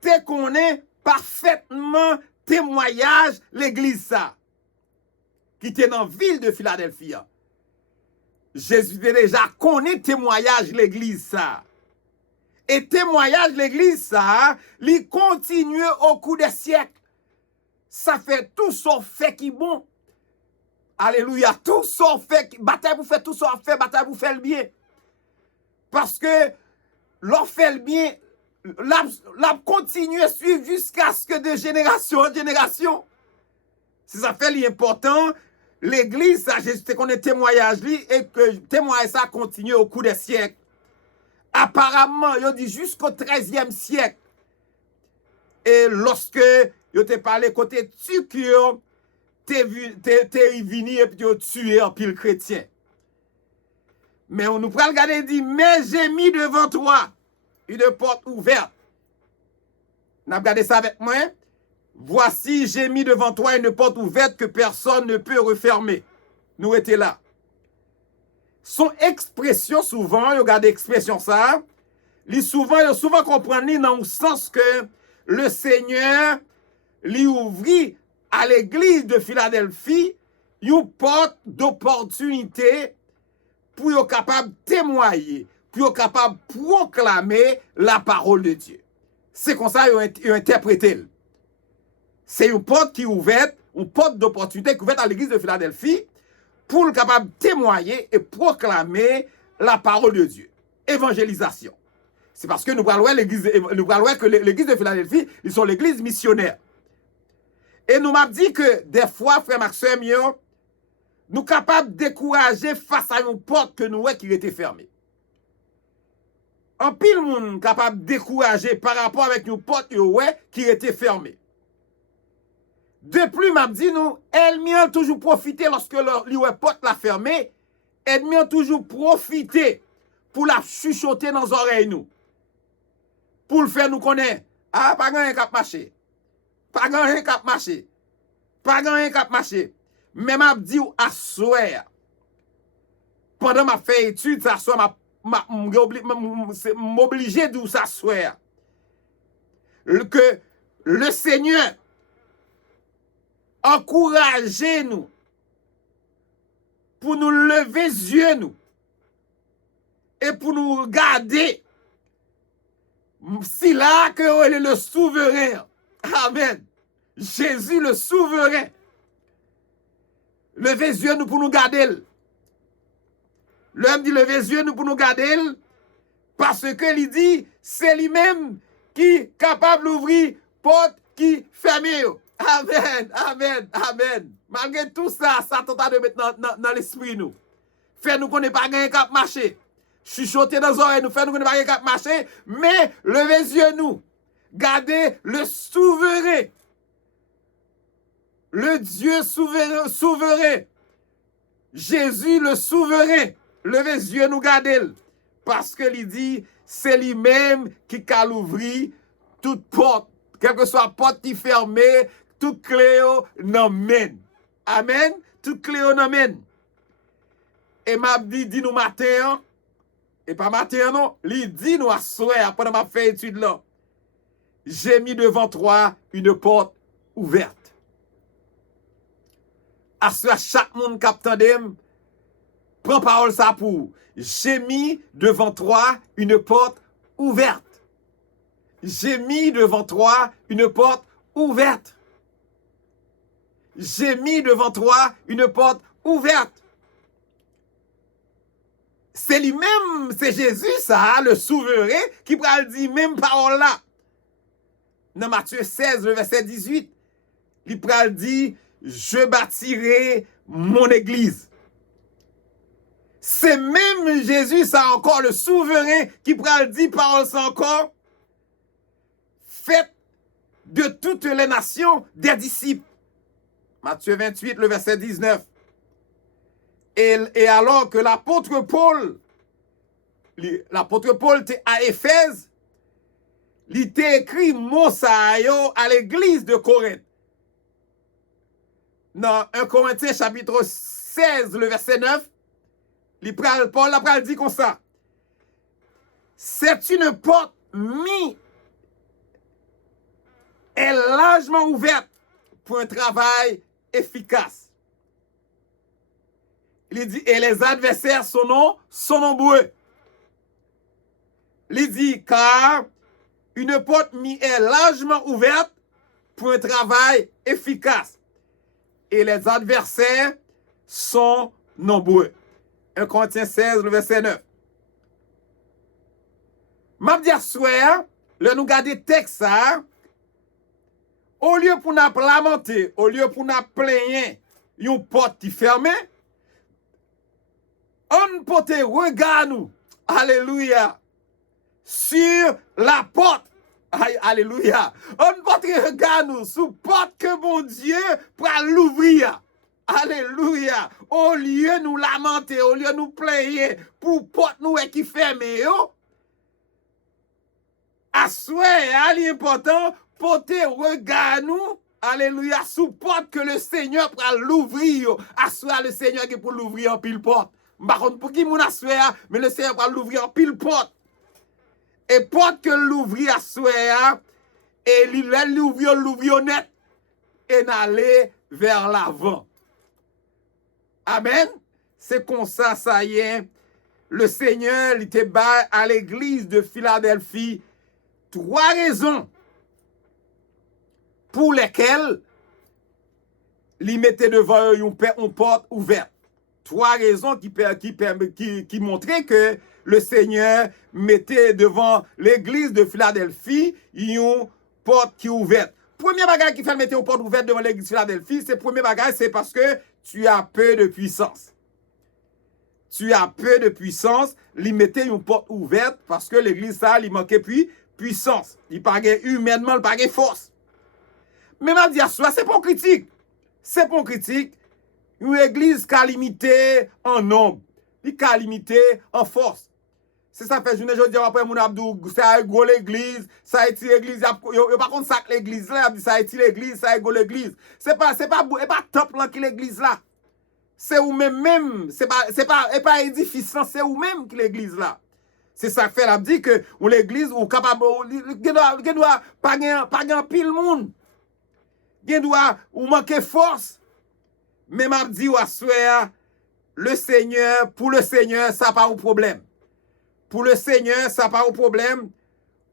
te connaît parfaitement témoignage l'église ça qui était dans la ville de Philadelphie. Jésus déjà connaît témoignage l'église ça. Et témoignage l'église ça, il continue au cours des siècles. Ça fait tout son fait qui bon. Alléluia. Tout son fait, bataille pour faire tout son fait, bataille pour faire le bien. Parce que l'on fait le bien, l'a continue à suivre jusqu'à ce que de génération en génération. Si ça fait l'important, l'église, ça, Jésus te connaît témoignage et que témoignage ça continue au cours des siècles. Apparemment, il dit jusqu'au 13e siècle. Et lorsque il te parlé côté Tukio, t'es venu et puis tu tué en pile chrétien. Mais on nous prend le garder et dit, mais j'ai mis devant toi une porte ouverte. N'a regardé ça avec moi? Voici, j'ai mis devant toi une porte ouverte que personne ne peut refermer. Nous étions là. Son expression, souvent, regardez l'expression ça, il souvent comprendre dans le sens que le Seigneur lui ouvrit à l'église de Philadelphie une porte d'opportunité pour être capable de témoigner, pour être capable de proclamer la parole de Dieu. C'est comme ça qu'ils ont interprété. C'est une porte qui est ouverte, une porte d'opportunité qui est ouverte à l'église de Philadelphie pour être capable de témoigner et proclamer la parole de Dieu. Évangélisation. C'est parce que nous parlons que l'église de Philadelphie, ils sont l'église missionnaire. Et nous m'avons dit que des fois, frère Maxime, nous sommes capables de décourager face à une porte que nous voyons qui était fermée. En pile, nous sommes capables de décourager par rapport avec une porte qui était fermée. De plus, m'a dit nous, elle m'a toujours profité lorsque la porte l'a fermée, elle m'a toujours profité pour la chuchoter dans les oreilles nous. Pour le faire nous connaître. Ah, pas grand cap marché. Pas grand cap marché. Pas grand cap marché. Mais m'a dit à soir. Pendant ma fait étude, ça soir m'obligé de s'asseoir. Que le Seigneur encouragez-nous pour nous lever les yeux nous et pour nous regarder si là que est le souverain. Amen. Jésus le souverain. Levez les yeux nous pour nous garder. L'homme dit levez les yeux nous pour nous garder parce que il dit c'est lui-même qui est capable d'ouvrir porte qui fermée. Amen, amen, amen. Malgré tout ça, ça tente de mettre dans l'esprit nous. Fait nous qu'on n'est pas gagné cap marcher. Chuchoter dans les oreilles nous, fait nous qu'on n'est pas gagné cap marcher, mais levez les yeux nous. Gardez le souverain. Le Dieu souverain. Jésus le souverain. Levez les yeux nous gardez. Parce que il dit, c'est lui-même qui a l'ouvrir toute porte. Quelle que soit la porte qui est fermée, toute clé non mène. Amen. Toute clé non mène. Et m'a dit nous matin, et pas matin non, il dit nous à soir pendant ma fait étude là. J'ai mis devant toi une porte ouverte. À soir chaque monde qui attendem, prends parole ça pour. J'ai mis devant toi une porte ouverte. J'ai mis devant toi une porte ouverte. J'ai mis devant toi une porte ouverte. C'est lui-même, c'est Jésus, ça, le souverain, qui va dire même parole là. Dans Matthieu 16, le verset 18, il va dire, je bâtirai mon église. C'est même Jésus, ça encore, le souverain, qui va dire parole ça encore. Faites de toutes les nations des disciples. Matthieu 28, le verset 19. Et alors que l'apôtre Paul était à Éphèse, il était écrit mot ça à l'église de Corinthe. Dans 1 Corinthiens chapitre 16, le verset 9, Paul a dit comme ça. C'est une porte est largement ouverte pour un travail efficace. Il dit, et les adversaires sont nombreux. Il dit, car une porte est largement ouverte pour un travail efficace. Et les adversaires sont nombreux. 1 Corinthiens 16, le verset 9. M'a dit à souhait, le nous garder texte ça, au lieu pour nous lamenter, au lieu pour nous plaigner, une porte qui fermée, on peut regarder nous, alléluia, sur la porte. Alléluia. On peut regarder nous sur la porte que mon Dieu pour l'ouvrir. Alléluia. Au lieu de nous lamenter, au lieu de nous plaigner, pour porte nous qui ferme, à souhait, l'important, pour te regarder nous, alléluia, sous porte que le Seigneur pour l'ouvrir. À souhait, le Seigneur qui pour l'ouvrir en pile porte. Par contre, pour qui mon assué, mais le Seigneur pour l'ouvrir en pile porte. Et porte que l'ouvrir à souhait, et l'ouvrir net, et n'aller vers l'avant. Amen. C'est comme ça y est. Le Seigneur, il était bas à l'église de Philadelphie 3 raisons pour lesquelles il mettait devant eux une porte ouverte. 3 raisons qui montraient que le Seigneur mettait devant l'église de Philadelphie une porte qui est ouverte. Premier bagage qui fait mettre une porte ouverte devant l'église de Philadelphie, c'est parce que tu as peu de puissance. Tu as peu de puissance, il mettait une porte ouverte parce que l'église, ça, il manquait puissance. Il parlait humainement, il parlait force. Mais m'a dit, c'est pas critique. C'est pas critique. Une église qui a limité en nombre, qui a limité en force. C'est ça fait journée je dis après mon Abdou, ça gros l'église, ça a été l'église, par contre ça l'église là, ça a été l'église, ça a gros l'église. C'est pas top là qui l'église là. C'est ou même c'est pas édifice, c'est ou même qui l'église là. C'est ça fait la dit que ou l'église ou capable doit pas gain pile monde. Doit ou manquer force. Mais m'a dit ou assoir le Seigneur, pour le Seigneur, ça pas un problème. Pour le Seigneur, ça pas un problème.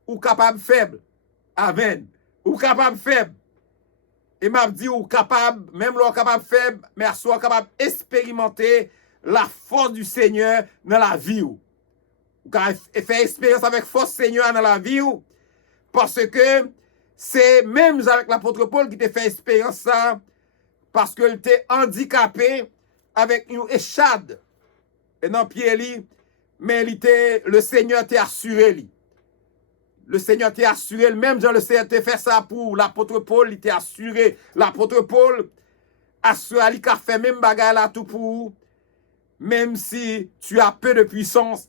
Ou capable faible. Amen. Ou capable faible. Et m'a dit ou capable, même l'on capable faible, mais soit capable expérimenter la force du Seigneur dans la vie. Ou faire expérience avec force Seigneur dans la vie. Parce que c'est même avec l'apôtre Paul qui t'a fait expérience ça. Parce qu'il était handicapé avec une échade. Et non, Pierre, mais le Seigneur t'a assuré. Lui. Le Seigneur t'a assuré, même Jean le Seigneur t'a fait ça pour l'apôtre Paul, il t'a assuré. L'apôtre Paul assuré, il a fait même bagarre là tout pour même si tu as peu de puissance,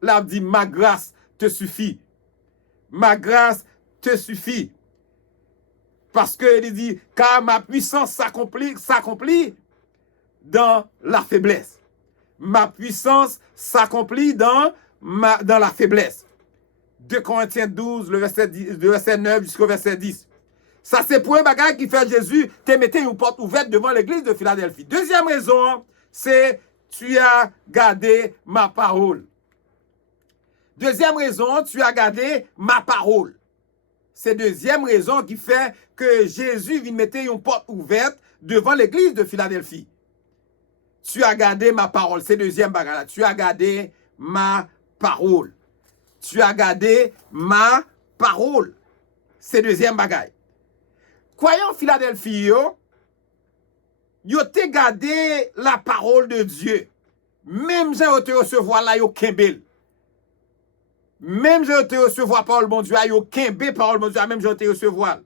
là dit ma grâce te suffit. Ma grâce te suffit. Parce qu'il dit, car ma puissance s'accomplit dans la faiblesse. Ma puissance s'accomplit dans la faiblesse. 2 Corinthiens 12, le verset 9 jusqu'au verset 10. Ça, c'est pour un bagage qui fait Jésus te mettre une porte ouverte devant l'église de Philadelphie. Deuxième raison, c'est tu as gardé ma parole. Deuxième raison, tu as gardé ma parole. C'est deuxième raison qui fait que Jésus vient mettre une porte ouverte devant l'église de Philadelphie. Tu as gardé ma parole. C'est deuxième bagage. Tu as gardé ma parole. Tu as gardé ma parole. C'est deuxième bagage. Croyant Philadelphie, yo te gardé la parole de Dieu. Même si te recevoir là, yo kembel. Même je te recevoir parole mon Dieu, yo kembe parole mon Dieu, même je te recevoir.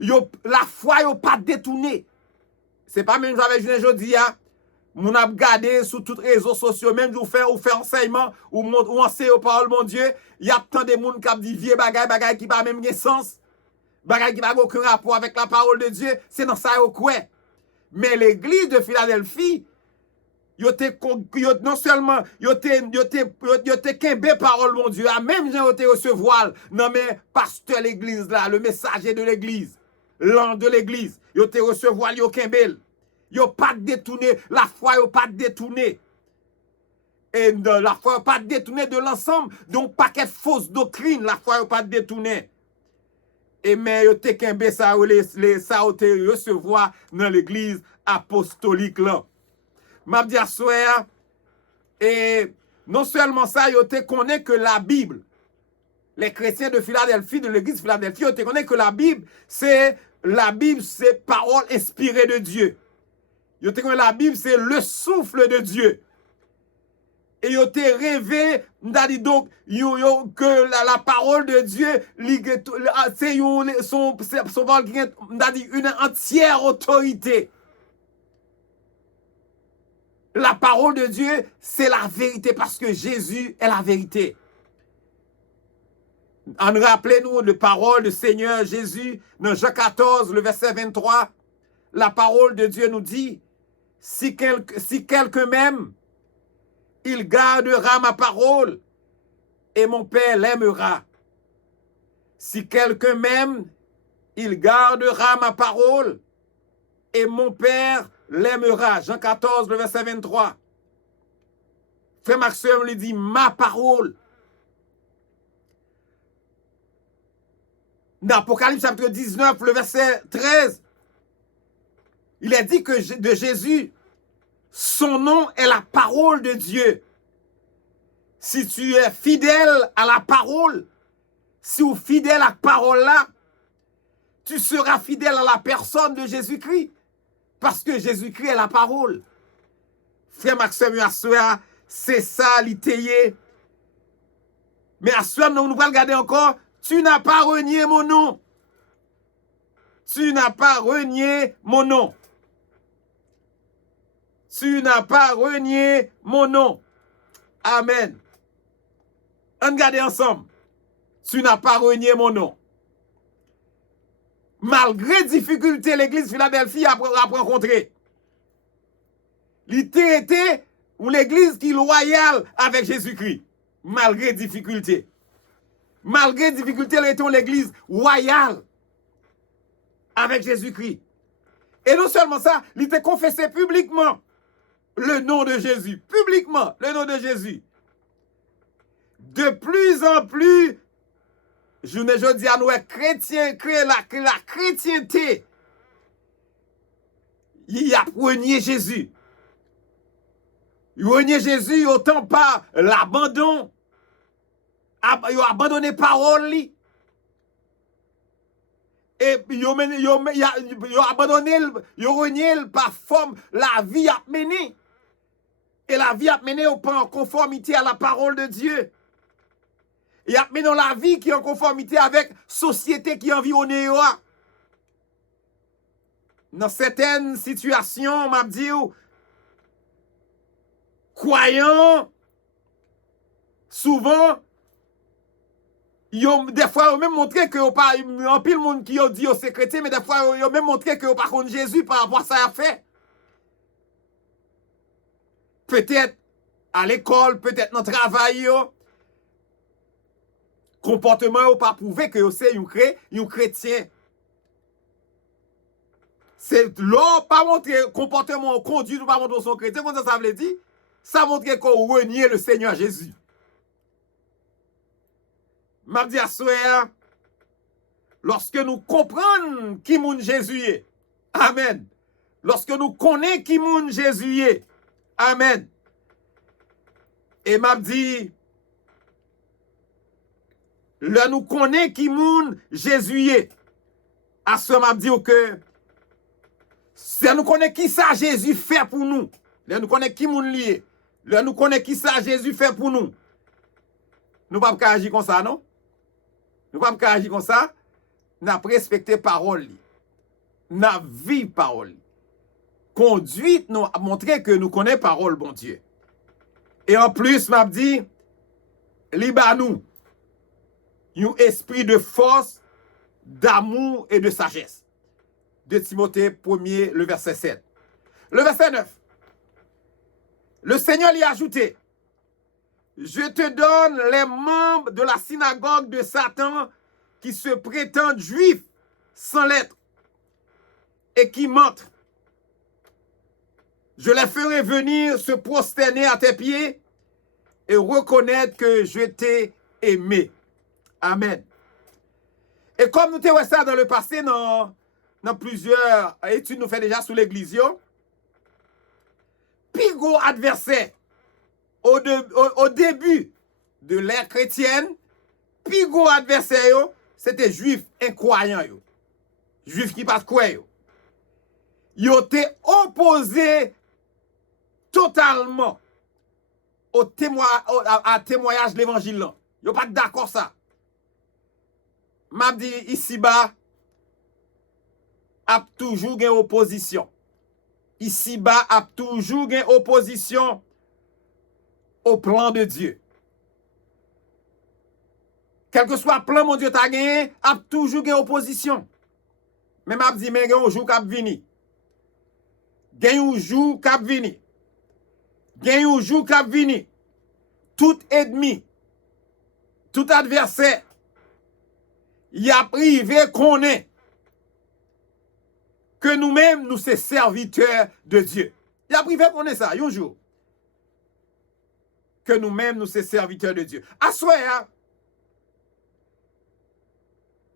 Yo la foi yo pas détourné. C'est pas même j'avais jeudi a mon a regardé sur toutes les réseaux sociaux même ou faire enseignement ou enseigner parole mon Dieu, il y a tant de monde qui dit vieux bagay qui pas même gen sens. Bagay qui pas aucun rapport avec la parole de Dieu, c'est dans ça yo quoi. Mais l'église de Philadelphie non seulement yo te kembe parole mon Dieu, même gens te recevoir non mais pasteur l'église là, le messager de l'église, l'an de l'église, yo te recevoir yo kembel. Yo pas détourné, la foi yo pas détourné. Et la foi pas détourné de l'ensemble, donc paquet de fausses doctrines, la foi yo pas détourné. Et mais yo te kembe ça ça yo te recevoir dans l'église apostolique là. M'a dit soir et non seulement ça, yo te connaît que la Bible. Les chrétiens de Philadelphie, de l'église de Philadelphie, yo te connaît que la Bible, c'est parole inspirée de Dieu. Yo te connaît la Bible, c'est le souffle de Dieu. Et yo te rêvé, donc, que la parole de Dieu, c'est une entière autorité. La parole de Dieu, c'est la vérité parce que Jésus est la vérité. En rappelez-nous de parole du Seigneur Jésus dans Jean 14, le verset 23. La parole de Dieu nous dit, si quelqu'un m'aime, il gardera ma parole et mon Père l'aimera. Si quelqu'un m'aime, il gardera ma parole et mon Père l'aimera. Jean 14, le verset 23. Frère Maxime lui dit, ma parole. Dans Apocalypse chapitre 19, le verset 13, il est dit que de Jésus, son nom est la parole de Dieu. Si tu es fidèle à la parole, si tu es fidèle à la parole là, tu seras fidèle à la personne de Jésus-Christ. Parce que Jésus-Christ est la parole. Frère Maxime, c'est ça l'itayé. Mais à ce moment, nous allons regarder encore. Tu n'as pas renié mon nom. Tu n'as pas renié mon nom. Tu n'as pas renié mon nom. Amen. On regarde ensemble. Tu n'as pas renié mon nom. Malgré difficulté, l'église Philadelphie a rencontré. L'église ou l'église qui est loyale avec Jésus-Christ. Malgré difficulté. Malgré difficulté, elle était l'église royale avec Jésus-Christ. Et non seulement ça, il était confessé publiquement le nom de Jésus. Publiquement, le nom de Jésus. De plus en plus, je dis à nous, chrétiens, la chrétienté, il a renié Jésus. Il renié Jésus, autant pas l'abandon. Il a abandonné parole. Et il a abandonné, il a renié par forme, la vie a mené. Et la vie a mené en conformité à la parole de Dieu. Il a mené la vie qui est en conformité avec la société qui environne. Dans certaines situations, on m'a dit, croyants, souvent, des fois, ils ont même montré que pas un pile monde qui ont dit au secrétaire, mais des fois, ils ont même montré que par contre Jésus par rapport à ça a fait. Peut-être à l'école, peut-être dans le travail, comportement n'a pas prouvé que c'est un chrétien. C'est là, pas montrer comportement, conduite, ou pas montrer son chrétien, comme ça veut dire, ça montre qu'on renie le Seigneur Jésus. M'a dit à soeur, lorsque nous comprenons qui moun Jésus est, amen. Lorsque nous connaissons qui moun Jésus est, amen. Et m'a dit, là nous connaissons qui moun Jésus est, à ce m'a dit que, si nous connaissons qui ça Jésus fait pour nous, là nous connaissons qui moun lié, là nous connaissons qui ça Jésus fait pour nous, nous ne pouvons pas agir comme ça, non? Nous ne pouvons pas agir comme ça. Nous avons respecté parole. Nous avons vu parole. Conduite nous a montré que nous connaissons parole, bon Dieu. Et en plus, m'a dit, liba nous, un esprit de force, d'amour et de sagesse. De Timothée 1er, le verset 7. Le verset 9. Le Seigneur lui a ajouté, je te donne les membres de la synagogue de Satan qui se prétendent juifs sans l'être et qui mentent. Je les ferai venir se prosterner à tes pieds et reconnaître que je t'ai aimé. Amen. Et comme nous avons ça dans le passé, dans plusieurs études nous fait déjà sur l'église, plus gros adversaire au début de l'ère chrétienne, plus gros adversaire, c'était juifs incroyants. Juifs qui pas croient. Ils étaient opposés totalement à témoignage de l'évangile. Ils n'ont pas d'accord ça. M'a dit ici-bas, a toujours une opposition. Ici-bas, a toujours une opposition au plan de Dieu. Quel que soit le plan, mon Dieu, t'a gagné, a toujours une opposition. Mais m'a dit, mais il y a un jour qui a venu. Il y a un jour qui a venu. Il y a un jour qui a venu. Tout ennemi, tout adversaire, il a privé qu'on est. Que nous-mêmes, nous sommes serviteurs de Dieu. Il a privé qu'on est ça, un jour. Que nous-mêmes, nous sommes serviteurs de Dieu. Assoya,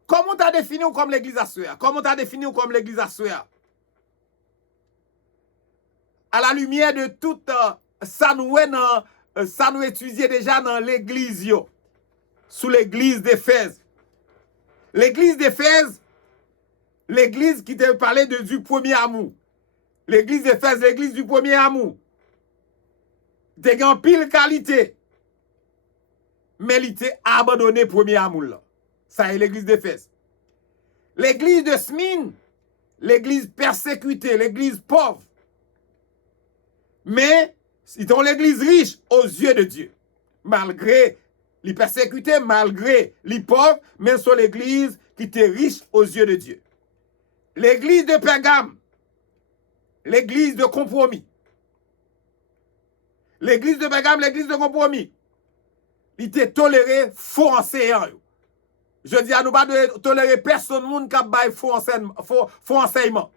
comment tu as défini comme l'église Assoya? Comment tu as défini comme l'église Assoya? À la lumière de tout ça, nous étudions déjà dans l'église, sous l'église d'Éphèse. L'église d'Éphèse, l'église qui te parlait du premier amour. L'église d'Éphèse, l'église du premier amour. T'es en pile qualité. Mais il t'a abandonné le premier amour là. Ça est l'église d'Éphèse. L'église de Smyrne, l'église persécutée, l'église pauvre. Mais c'est l'église riche aux yeux de Dieu. Malgré les persécutés, malgré les pauvres, mais c'est l'église qui était riche aux yeux de Dieu. L'église de Pergame, l'église de compromis. L'église de Pergame, l'église de compromis. Il était toléré faux enseignant. Je dis à nous pas de tolérer personne monde qui a faux enseignement.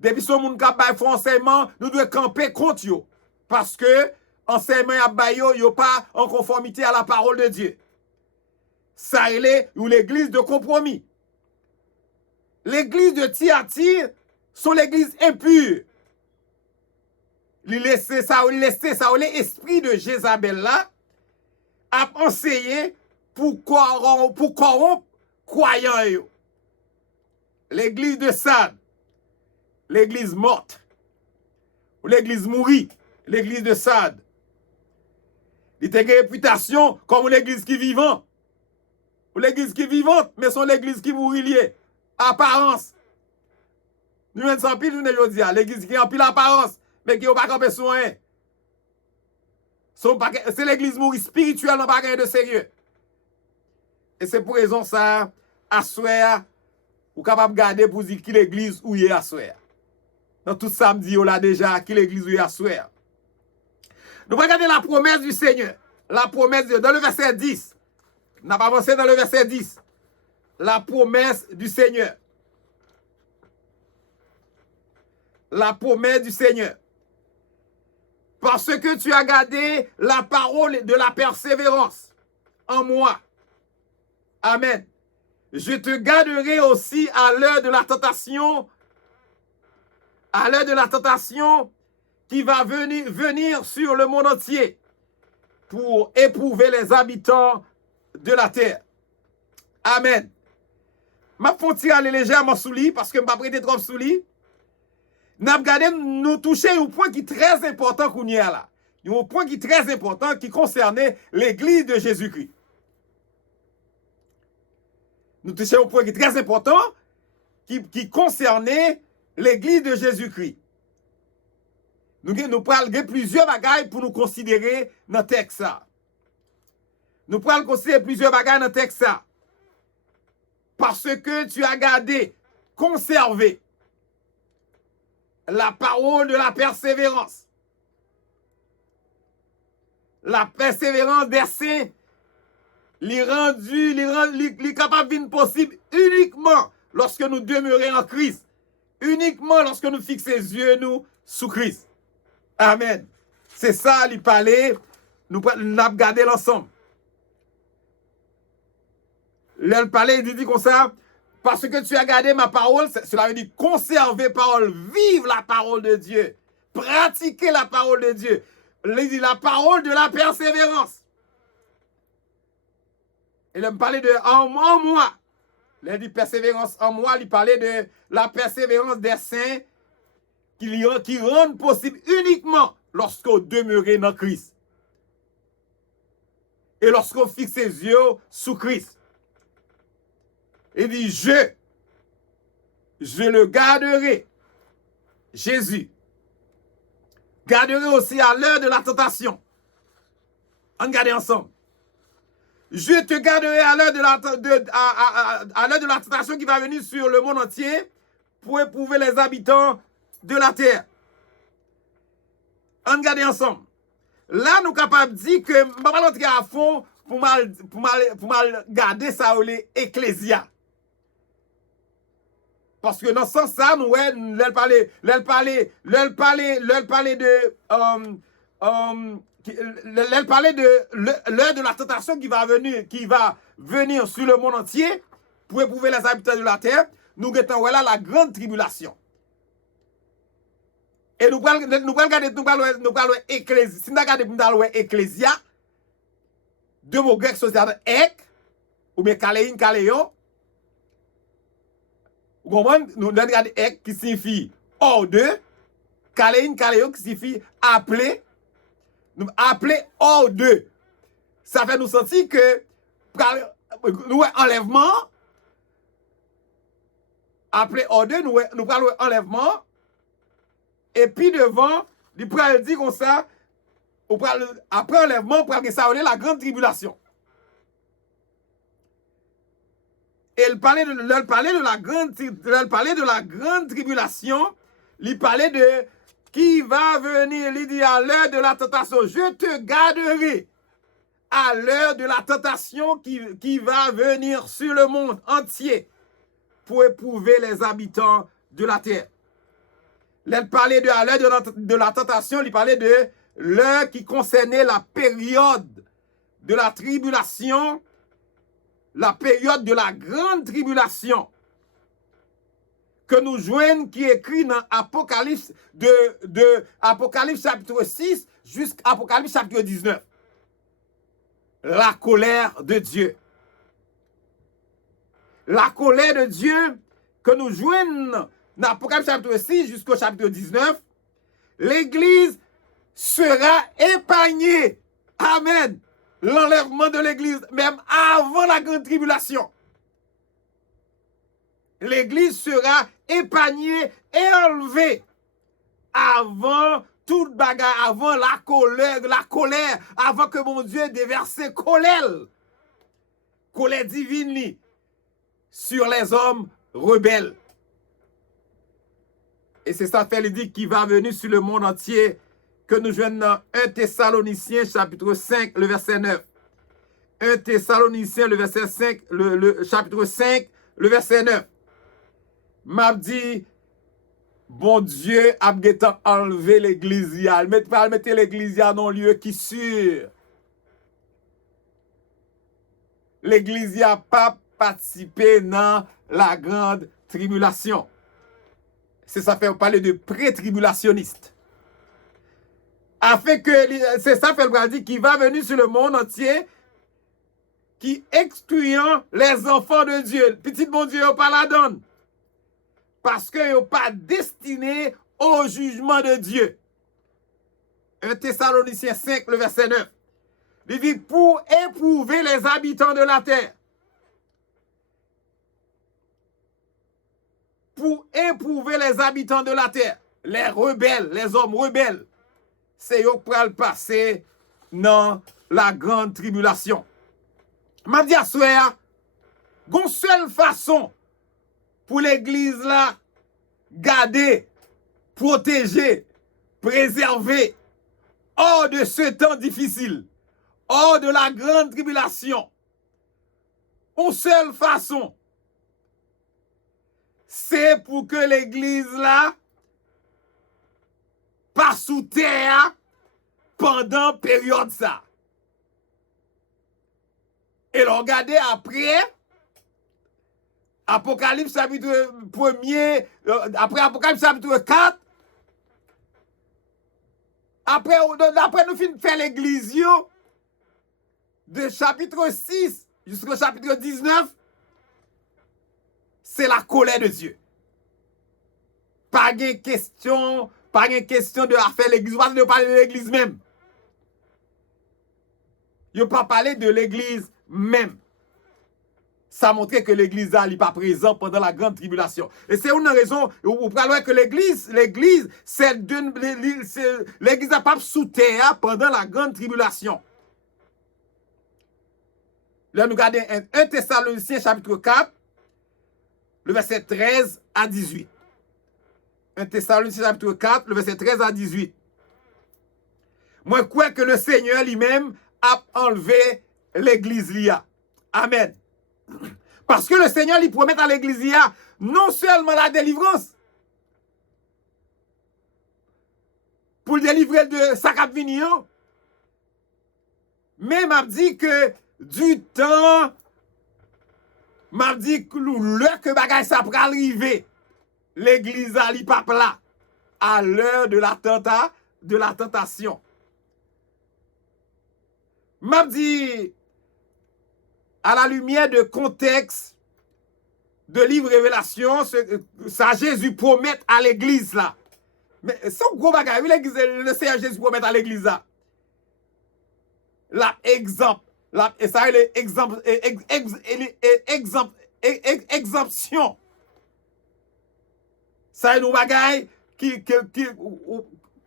Depuis ce monde qui a faux enseignement, nous devons camper contre eux. Parce que enseignement à bayo yo pas en conformité à la parole de Dieu. Ça est ou l'église de compromis. L'église de Thyatire sont l'église impure. Il laisse ça l'esprit de Jézabel là a enseigné pour corrompre croyants. L'église de Sade, l'église morte, ou l'église mourie, l'église de Sade. Il a une réputation comme l'église qui est vivante. Ou l'église qui est vivante, mais son l'église qui mourit liée. Apparence. Nous sommes sans pile, nous ne dire. L'église qui a en pile apparence, mais qui n'a pas campé soin. C'est l'église mourie spirituellement, pas de sérieux. Et c'est pour raison ça, à souhait, ou capable de garder pour dire qui l'église où il est à souhait. Dans tout samedi, on l'a déjà, qui l'église où il est à souhait. Nous regardons la promesse du Seigneur. La promesse dans le verset 10. On n'a pas avancé dans le verset 10. La promesse du Seigneur. La promesse du Seigneur. Parce que tu as gardé la parole de la persévérance en moi. Amen. Je te garderai aussi à l'heure de la tentation. À l'heure de la tentation qui va venir sur le monde entier pour éprouver les habitants de la terre. Amen. Je vais aller légèrement sous lit parce que je ne vais pas prêter trop sous lit. Nous toucher un point qui est très important qu'on y a là. Un point qui est très important qui concernait l'église de Jésus-Christ. Nous touchons un point qui est très important qui concernait l'église de Jésus-Christ. Nous parlons plusieurs bagailles pour nous considérer dans le texte. Nous parlons considérer plusieurs bagailles dans le texte. Parce que tu as gardé, conservé la parole de la persévérance. La persévérance des saints, les capable de possible uniquement lorsque nous demeurons en Christ. Uniquement lorsque nous fixons les yeux nous sous Christ. Amen. C'est ça, il parlait, nous avons gardé l'ensemble. Là, le palais, il dit comme ça, parce que tu as gardé ma parole, cela veut dire conserver parole, vivre la parole de Dieu, pratiquer la parole de Dieu. Il dit la parole de la persévérance. Il me parlait de en moi. Il dit persévérance en moi, il parlait de la persévérance des saints qui rendent possible uniquement lorsqu'on demeure dans Christ. Et lorsqu'on fixe ses yeux sous Christ. Il dit, je le garderai. Jésus. Garderai aussi à l'heure de la tentation. On garde ensemble. Je te garderai à l'heure de la tentation qui va venir sur le monde entier pour éprouver les habitants de la terre. On garde ensemble. Là, nous sommes capables de dire que je ne vais pas entrer à fond pour mal garder ça ou les ecclésias. Parce que dans ce sens-là, nous allons parler de l'heure de la tentation qui va venir sur le monde entier pour éprouver les habitants de la terre. Nous avons là la grande tribulation. Et nous allons regarder Ecclésia. Si nous regardons Ecclésia, deux mots grecs social ek, ou bien kalein, kaléon. Vous comprenez? Nous regardons ek qui signifie hors de, kalein, kaléon qui signifie appeler. Nous appeler hors de. Ça fait nous sentir que nous enlèvement, appeler hors de, nous parlons enlèvement. Et puis devant, il pourrait dire comme ça, après enlèvement, pour que ça ait la grande tribulation. Et il parlait de la grande tribulation, il parlait de qui va venir, il dit à l'heure de la tentation, je te garderai à l'heure de la tentation qui va venir sur le monde entier pour éprouver les habitants de la terre. Il parlait à l'heure de la tentation, il parlait de l'heure qui concernait la période de la tribulation, la période de la grande tribulation que nous joignons qui est écrit dans Apocalypse de Apocalypse chapitre 6 jusqu'à Apocalypse chapitre 19. La colère de Dieu. La colère de Dieu que nous joignons dans Apocalypse chapitre 6 jusqu'au chapitre 19, l'Église sera épargnée. Amen. L'enlèvement de l'Église, même avant la grande tribulation. L'Église sera épargnée et enlevée avant toute bagarre, avant la colère, avant que mon Dieu déverse colère divine sur les hommes rebelles. Et c'est ça fait, il dit, qui va venir sur le monde entier, que nous joignons dans 1 Thessaloniciens chapitre 5, le verset 9. 1 Thessaloniciens, le verset 5, le chapitre 5, le verset 9. M'a dit, bon Dieu a enlevé l'église. Mettez l'église dans un lieu qui sûr. L'église n'a pas participé dans la grande tribulation. C'est ça fait parler de pré-tribulationniste. Afin que c'est ça fait dire qui va venir sur le monde entier qui excluant les enfants de Dieu. Petit bon Dieu, pas la donne. Parce qu'ils n'ont pas destiné au jugement de Dieu. 1 Thessaloniciens 5, le verset 9. Il dit pour éprouver les habitants de la terre. Pour éprouver les habitants de la terre. Les rebelles, les hommes rebelles. C'est eux qui vont passer dans la grande tribulation. Je dis à soi, une seule façon pour l'église là, garder, protéger, préserver, hors de ce temps difficile, hors de la grande tribulation. Une seule façon, c'est pour que l'église là passe sous terre pendant période ça. Et l'on regarde après, Apocalypse chapitre 1er, après Apocalypse chapitre 4, après nous finissons faire l'église, de chapitre 6 jusqu'au chapitre 19, c'est la colère de Dieu. Pas de question de faire l'église, pas de parler de l'église même. Il ne pas parler de l'église même. Ça montre que l'église n'est pas présente pendant la grande tribulation. Et c'est une raison, vous parlez que l'église, l'église n'a pas sous terre pendant la grande tribulation. Là, nous regardons 1 Thessaloniciens chapitre 4, le verset 13 à 18. 1 Thessaloniciens chapitre 4, le verset 13 à 18. Moi, je crois que le Seigneur lui-même a enlevé l'église l'IA. Amen. Parce que le Seigneur lui promet à l'église l'IA non seulement la délivrance, pour le délivrer de sa captivité, mais m'a dit que du temps, m'a dit que l'heure que bagay ça pour arriver, l'église a li pas là, à l'heure de la tentation. M'a dit, à la lumière de contexte de livre Révélation, ça Jésus promet à l'église là. Mais son gros bagay, le Seigneur Jésus promet à l'église là. Et ça est exemption. Ça est nos bagay qui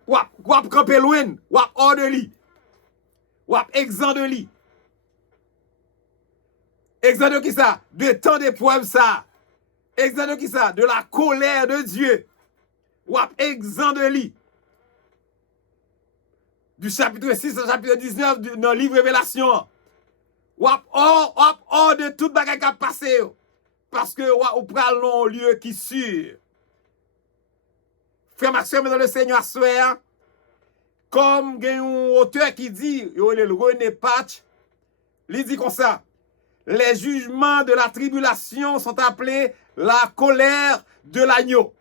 wap camper loin, wap hors de li. Wap exempt de li. Exempt de qui ça? De temps d'épreuve ça. Exempt de qui ça? De la colère de Dieu. Wap exempt de li. Du chapitre 6 au chapitre 19 dans le livre Révélation. Wap hors de tout bagay qui a passé. Parce que ou pral non lieu qui sûr. Frère Maxime dans le Seigneur soir, comme il y a un auteur qui dit, le René Patch, il dit comme ça, les jugements de la tribulation sont appelés la colère de l'agneau.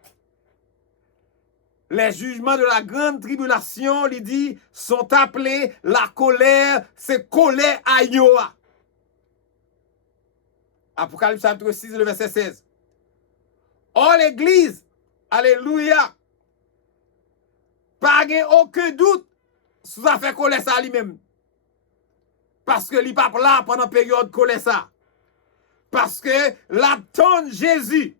Les jugements de la grande tribulation, il dit, sont appelés la colère, c'est colère agneau. Apocalypse chapitre 6, le verset 16. Or l'église, alléluia, pas aucun doute sous affaire colère ça lui-même. Parce que il pas là pendant la période colère ça. Parce que l'attend Jésus,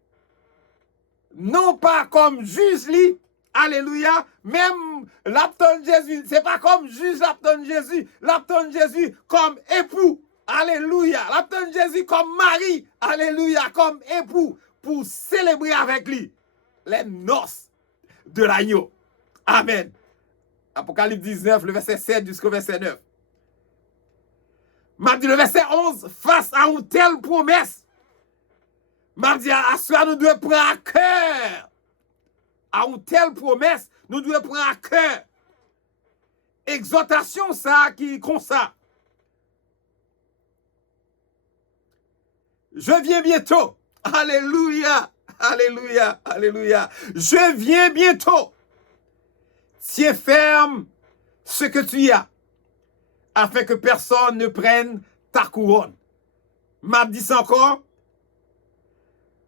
non pas comme juge lui, alléluia, même l'attend Jésus, c'est pas comme juge l'attend Jésus comme époux, alléluia, l'attend Jésus comme mari, alléluia, comme époux, pour célébrer avec lui les noces de l'agneau. Amen. Apocalypse 19, le verset 7 jusqu'au verset 9. M'a dit le verset 11, face à une telle promesse, m'a dit à cela nous devons prendre à cœur. À une telle promesse, nous devons prendre à cœur. Exhortation ça qui comme ça. Je viens bientôt. Alléluia. Alléluia. Alléluia. Je viens bientôt. Tiens ferme ce que tu as, afin que personne ne prenne ta couronne. M'a dit ça encore.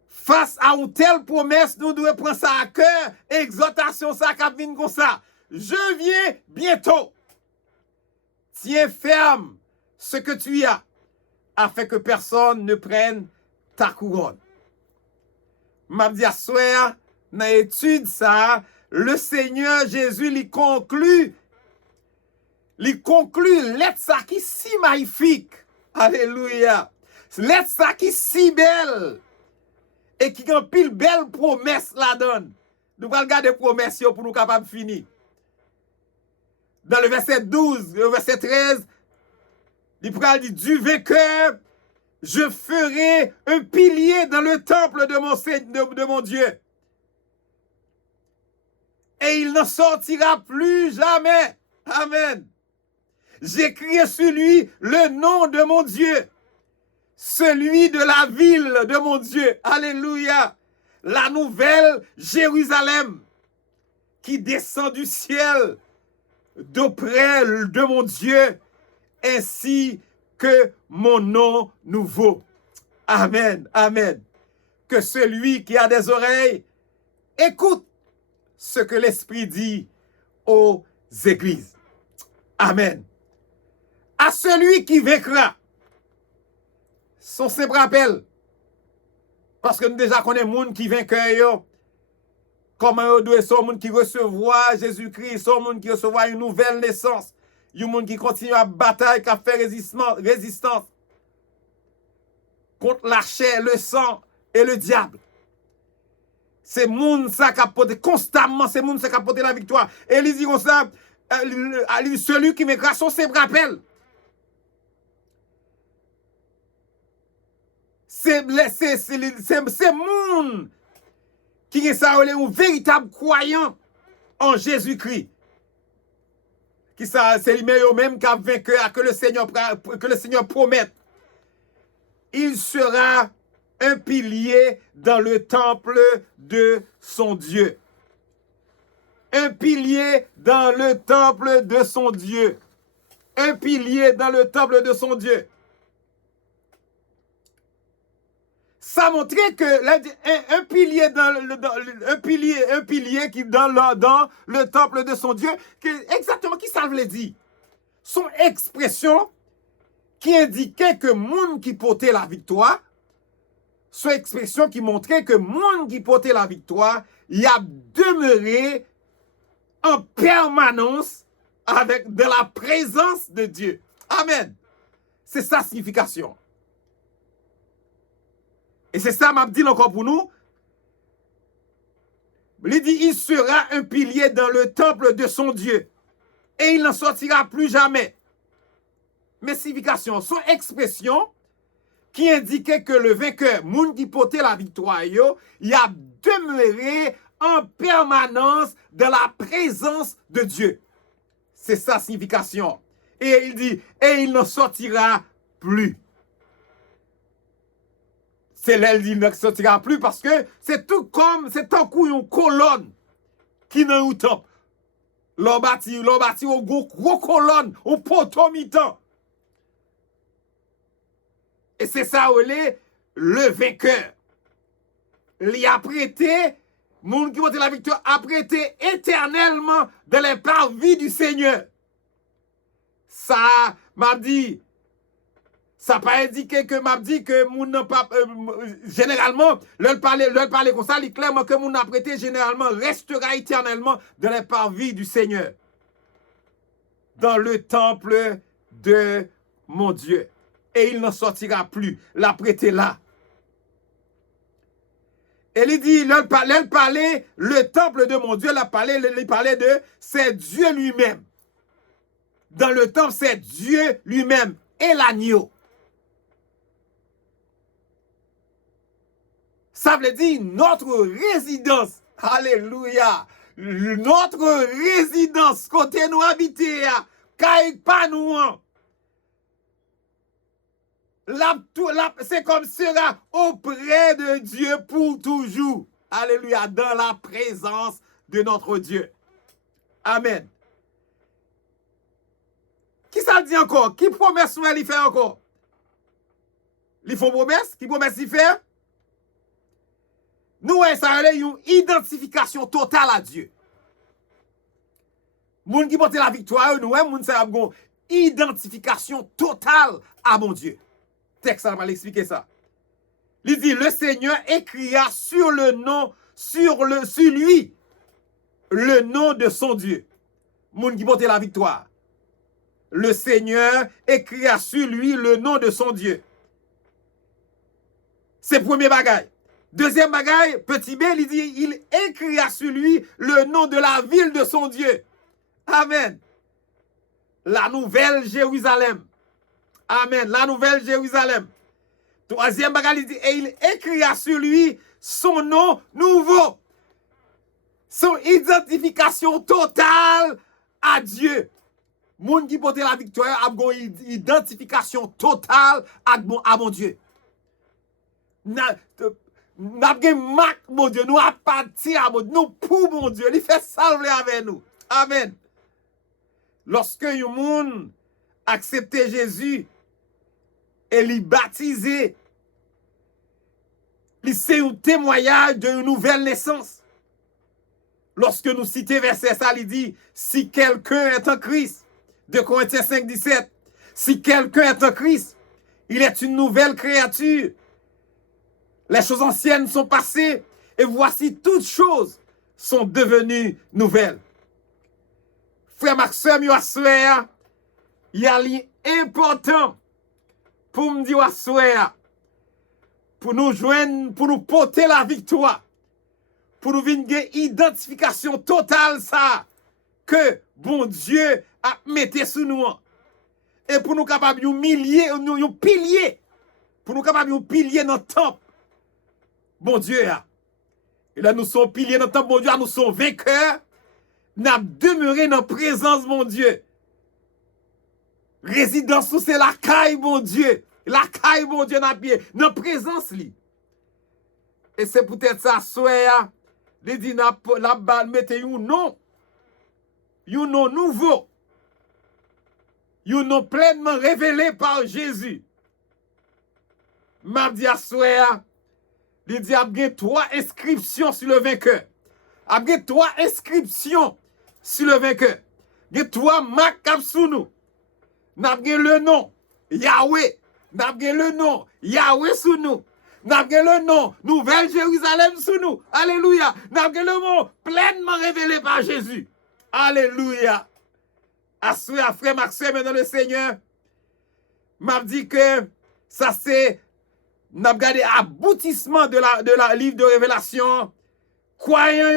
Face à une telle promesse, nous devons prendre ça à cœur. Exhortation ça qui vient comme ça. Je viens bientôt. Tiens ferme ce que tu as, afin que personne ne prenne ta couronne. M'a dit à soir, dans l'étude ça, le Seigneur Jésus lui conclut l'être ça qui si magnifique. Alléluia. L'être ça qui si belle. Et qui a pile belle promesse la donne. Nous allons regarder promesse pour nous capables de finir. Dans le verset 12, le verset 13, il dit du vainqueur, je ferai un pilier dans le temple de mon Dieu. Et il n'en sortira plus jamais. Amen. J'écris sur lui le nom de mon Dieu. celui de la ville de mon Dieu. Alléluia. La nouvelle Jérusalem qui descend du ciel d'auprès de mon Dieu, ainsi que mon nom nouveau. Amen, amen. Que celui qui a des oreilles écoute ce que l'Esprit dit aux églises. Amen. À celui qui vaincra, son simple rappel, parce que nous déjà connaissons les gens qui vainquent, comment ils doivent sont les gens qui recevoir Jésus-Christ, sont les gens qui recevoir une nouvelle naissance, les gens qui continuent à batailler, qui faire résistance contre la chair, le sang et le diable. C'est moun ça qui a porté constamment, c'est moun ça qui a porté la victoire. Et ils disent comme ça, celui qui m'écrase son simple rappel. C'est moun qui est ça, un véritable croyant en Jésus-Christ. Qui ça, c'est lui-même qui a vaincu, que le Seigneur promette. Il sera un pilier dans le temple de son Dieu. Un pilier dans le temple de son Dieu. Un pilier dans le temple de son Dieu. Ça montrait que un pilier qui dans le temple de son Dieu, exactement qui ça veut dire. Son expression qui indiquait que monde qui portait la victoire, son expression qui montrait que monde qui portait la victoire, il a demeuré en permanence de la présence de Dieu. Amen. C'est sa signification. Et c'est ça m'a dit encore pour nous. Il dit, il sera un pilier dans le temple de son Dieu. Et il n'en sortira plus jamais. Mais signification, son expression qui indiquait que le vainqueur, moun qui portait la victoire, il a demeuré en permanence dans la présence de Dieu. C'est sa signification. Et il dit, et il n'en sortira plus. C'est là qu'il ne sortira plus parce que c'est tout comme, c'est tant une colonne qui n'a eu temps. L'on bâti au gros colonne, au poteau mi-temps. Et c'est ça où est le vainqueur. Il a prêté, monde qui vote la victoire, a prêté éternellement dans les parvis du Seigneur. Ça m'a dit, ça n'a pas indiqué que m'a dit que moun n'a pas généralement leur parler comme ça, il est clairement que moun n'a prêté généralement restera éternellement dans les parvis du Seigneur. Dans le temple de mon Dieu. Et il n'en sortira plus. L'a prêté là. Et il dit, il parlait, le temple de mon Dieu, il parlait de c'est Dieu lui-même. Dans le temple, c'est Dieu lui-même et l'agneau. Ça veut dire notre résidence. Alléluia. Notre résidence, côté nous habiter, pas nous. C'est comme sera auprès de Dieu pour toujours. Alléluia. Dans la présence de notre Dieu. Amen. Qui ça dit encore? Qui promesse il fait encore? Il faut promesse? Qui promesse il fait? Nous, ça a une identification totale à Dieu. Moun qui porte la victoire, nous, moun ça a une identification totale à mon Dieu. Texte, ça va l'expliquer ça. Il dit, le Seigneur écria sur lui, le nom de son Dieu. Moun qui porte la victoire. Le Seigneur écria sur lui le nom de son Dieu. C'est le premier bagaille. Deuxième bagaille, petit B, il dit, il écria sur lui le nom de la ville de son Dieu. Amen. La nouvelle Jérusalem. Amen. La nouvelle Jérusalem. Troisième bagaille, il dit, et il écria sur lui son nom nouveau. Son identification totale à Dieu. Moun qui porte la victoire a une identification totale à mon Dieu. N'a gen mak, mon Dieu, nous appartient, nous pour mon Dieu, il fait salver avec nous. Amen. Lorsque un monde accepte Jésus et l'y baptisé, c'est un témoignage d'une nouvelle naissance. Lorsque nous citons verset ça, il dit, si quelqu'un est en Christ, de Corinthiens 5, 17, si quelqu'un est en Christ, il est une nouvelle créature. Les choses anciennes sont passées et voici toutes choses sont devenues nouvelles. Frère Maxime, il y a un important pour me dire pour nous joindre, pour nous porter la victoire, pour nous venir une identification totale ça que bon Dieu a mis sous nous et pour nous capables de humilier, nous pilier, pour nous capables de pilier notre temple. Bon Dieu, et là nous sommes piliers dans le temple, bon Dieu, nous sommes vainqueurs, nous avons demeuré dans la présence, mon Dieu. Résidence, c'est la caille, mon Dieu. La caille, mon Dieu, dans la présence. Et c'est peut-être ça, soya, il dit, la balle, mettez un nom nouveau, un nom pleinement révélé par Jésus. Mardi à soya, il dit, il y a 3 inscriptions sur le vainqueur. Il y a 3 inscriptions sur le vainqueur. Il y a 3 marques sous nous. Nous avons le nom Yahweh. Nous avons le nom Yahweh sous nous. Nous avons le nom Nouvelle Jérusalem sous nous. Alléluia. Nous avons le nom pleinement révélé par Jésus. Alléluia. Assuré à frère Maxime dans le Seigneur. M'a dit que ça c'est nous avons regardé aboutissement de la livre de Révélation. Croyant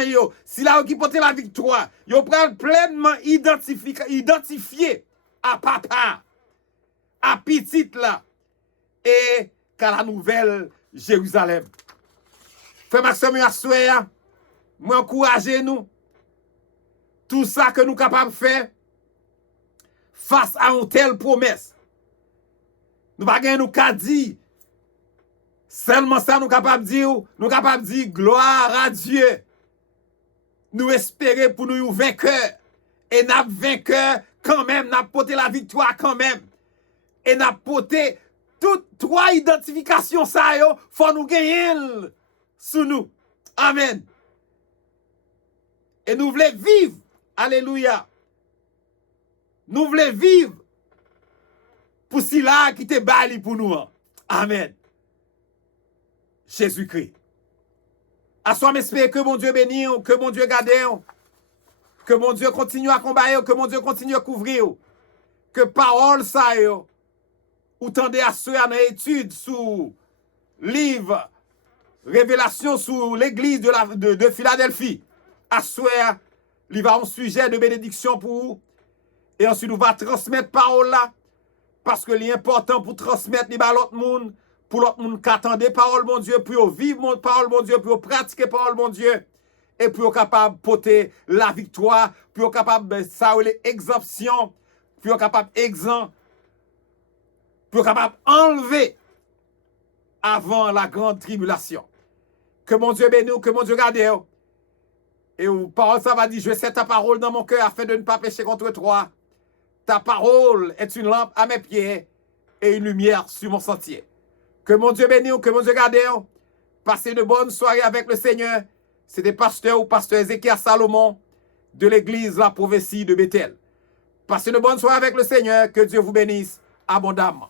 yo, si là qui porte la victoire, yo prend pleinement identifié à papa, à petite là, et qu'à la nouvelle Jérusalem. Frère Maxime Assoya, moi encouragez nous, tout ça que nous sommes capables de faire face à une telle promesse. Nous ne pouvons pas nous dire, seulement ça nous capables de dire gloire à Dieu. Nous espérons pour nous vainqueurs. Et nous vainqueurs quand même, nous porté la victoire quand même. Et nous porté toutes 3 identifications ça yo, faut nous gagner sous nous. Amen. Et nous voulons vivre. Alléluia. Nous voulons vivre pour cela qui te bali pour nous. Amen. Jésus-Christ. À soi m'espère que mon Dieu bénisse, que mon Dieu garde, que mon Dieu continue à combattre, que mon Dieu continue à couvrir, que parole ça yo, ou tendez à ceux en étude sous livre Révélation sous l'église de Philadelphie. À soi, il va un sujet de bénédiction pour vous. Et ensuite, nous va transmettre parole là. Parce que l'important pour transmettre les l'autre monde, pour l'autre monde qui attendait parole, mon Dieu, pour vivre mon parole, mon Dieu, pour pratiquer parole, mon Dieu, et pour capable de porter la victoire, pour capable de ça les exemptions, pour capable exempt, pour capable enlever avant la grande tribulation. Que mon Dieu bénisse, que mon Dieu garde. Et parole, ça va dire, je sais ta parole dans mon cœur afin de ne pas pécher contre toi. Ta parole est une lampe à mes pieds et une lumière sur mon sentier. Que mon Dieu bénisse, que mon Dieu garde. Passez de bonnes soirées avec le Seigneur. C'était pasteur ou pasteur Ézéchiel Salomon de l'église La Prophétie de Bethel. Passez de bonnes soirées avec le Seigneur. Que Dieu vous bénisse abondamment.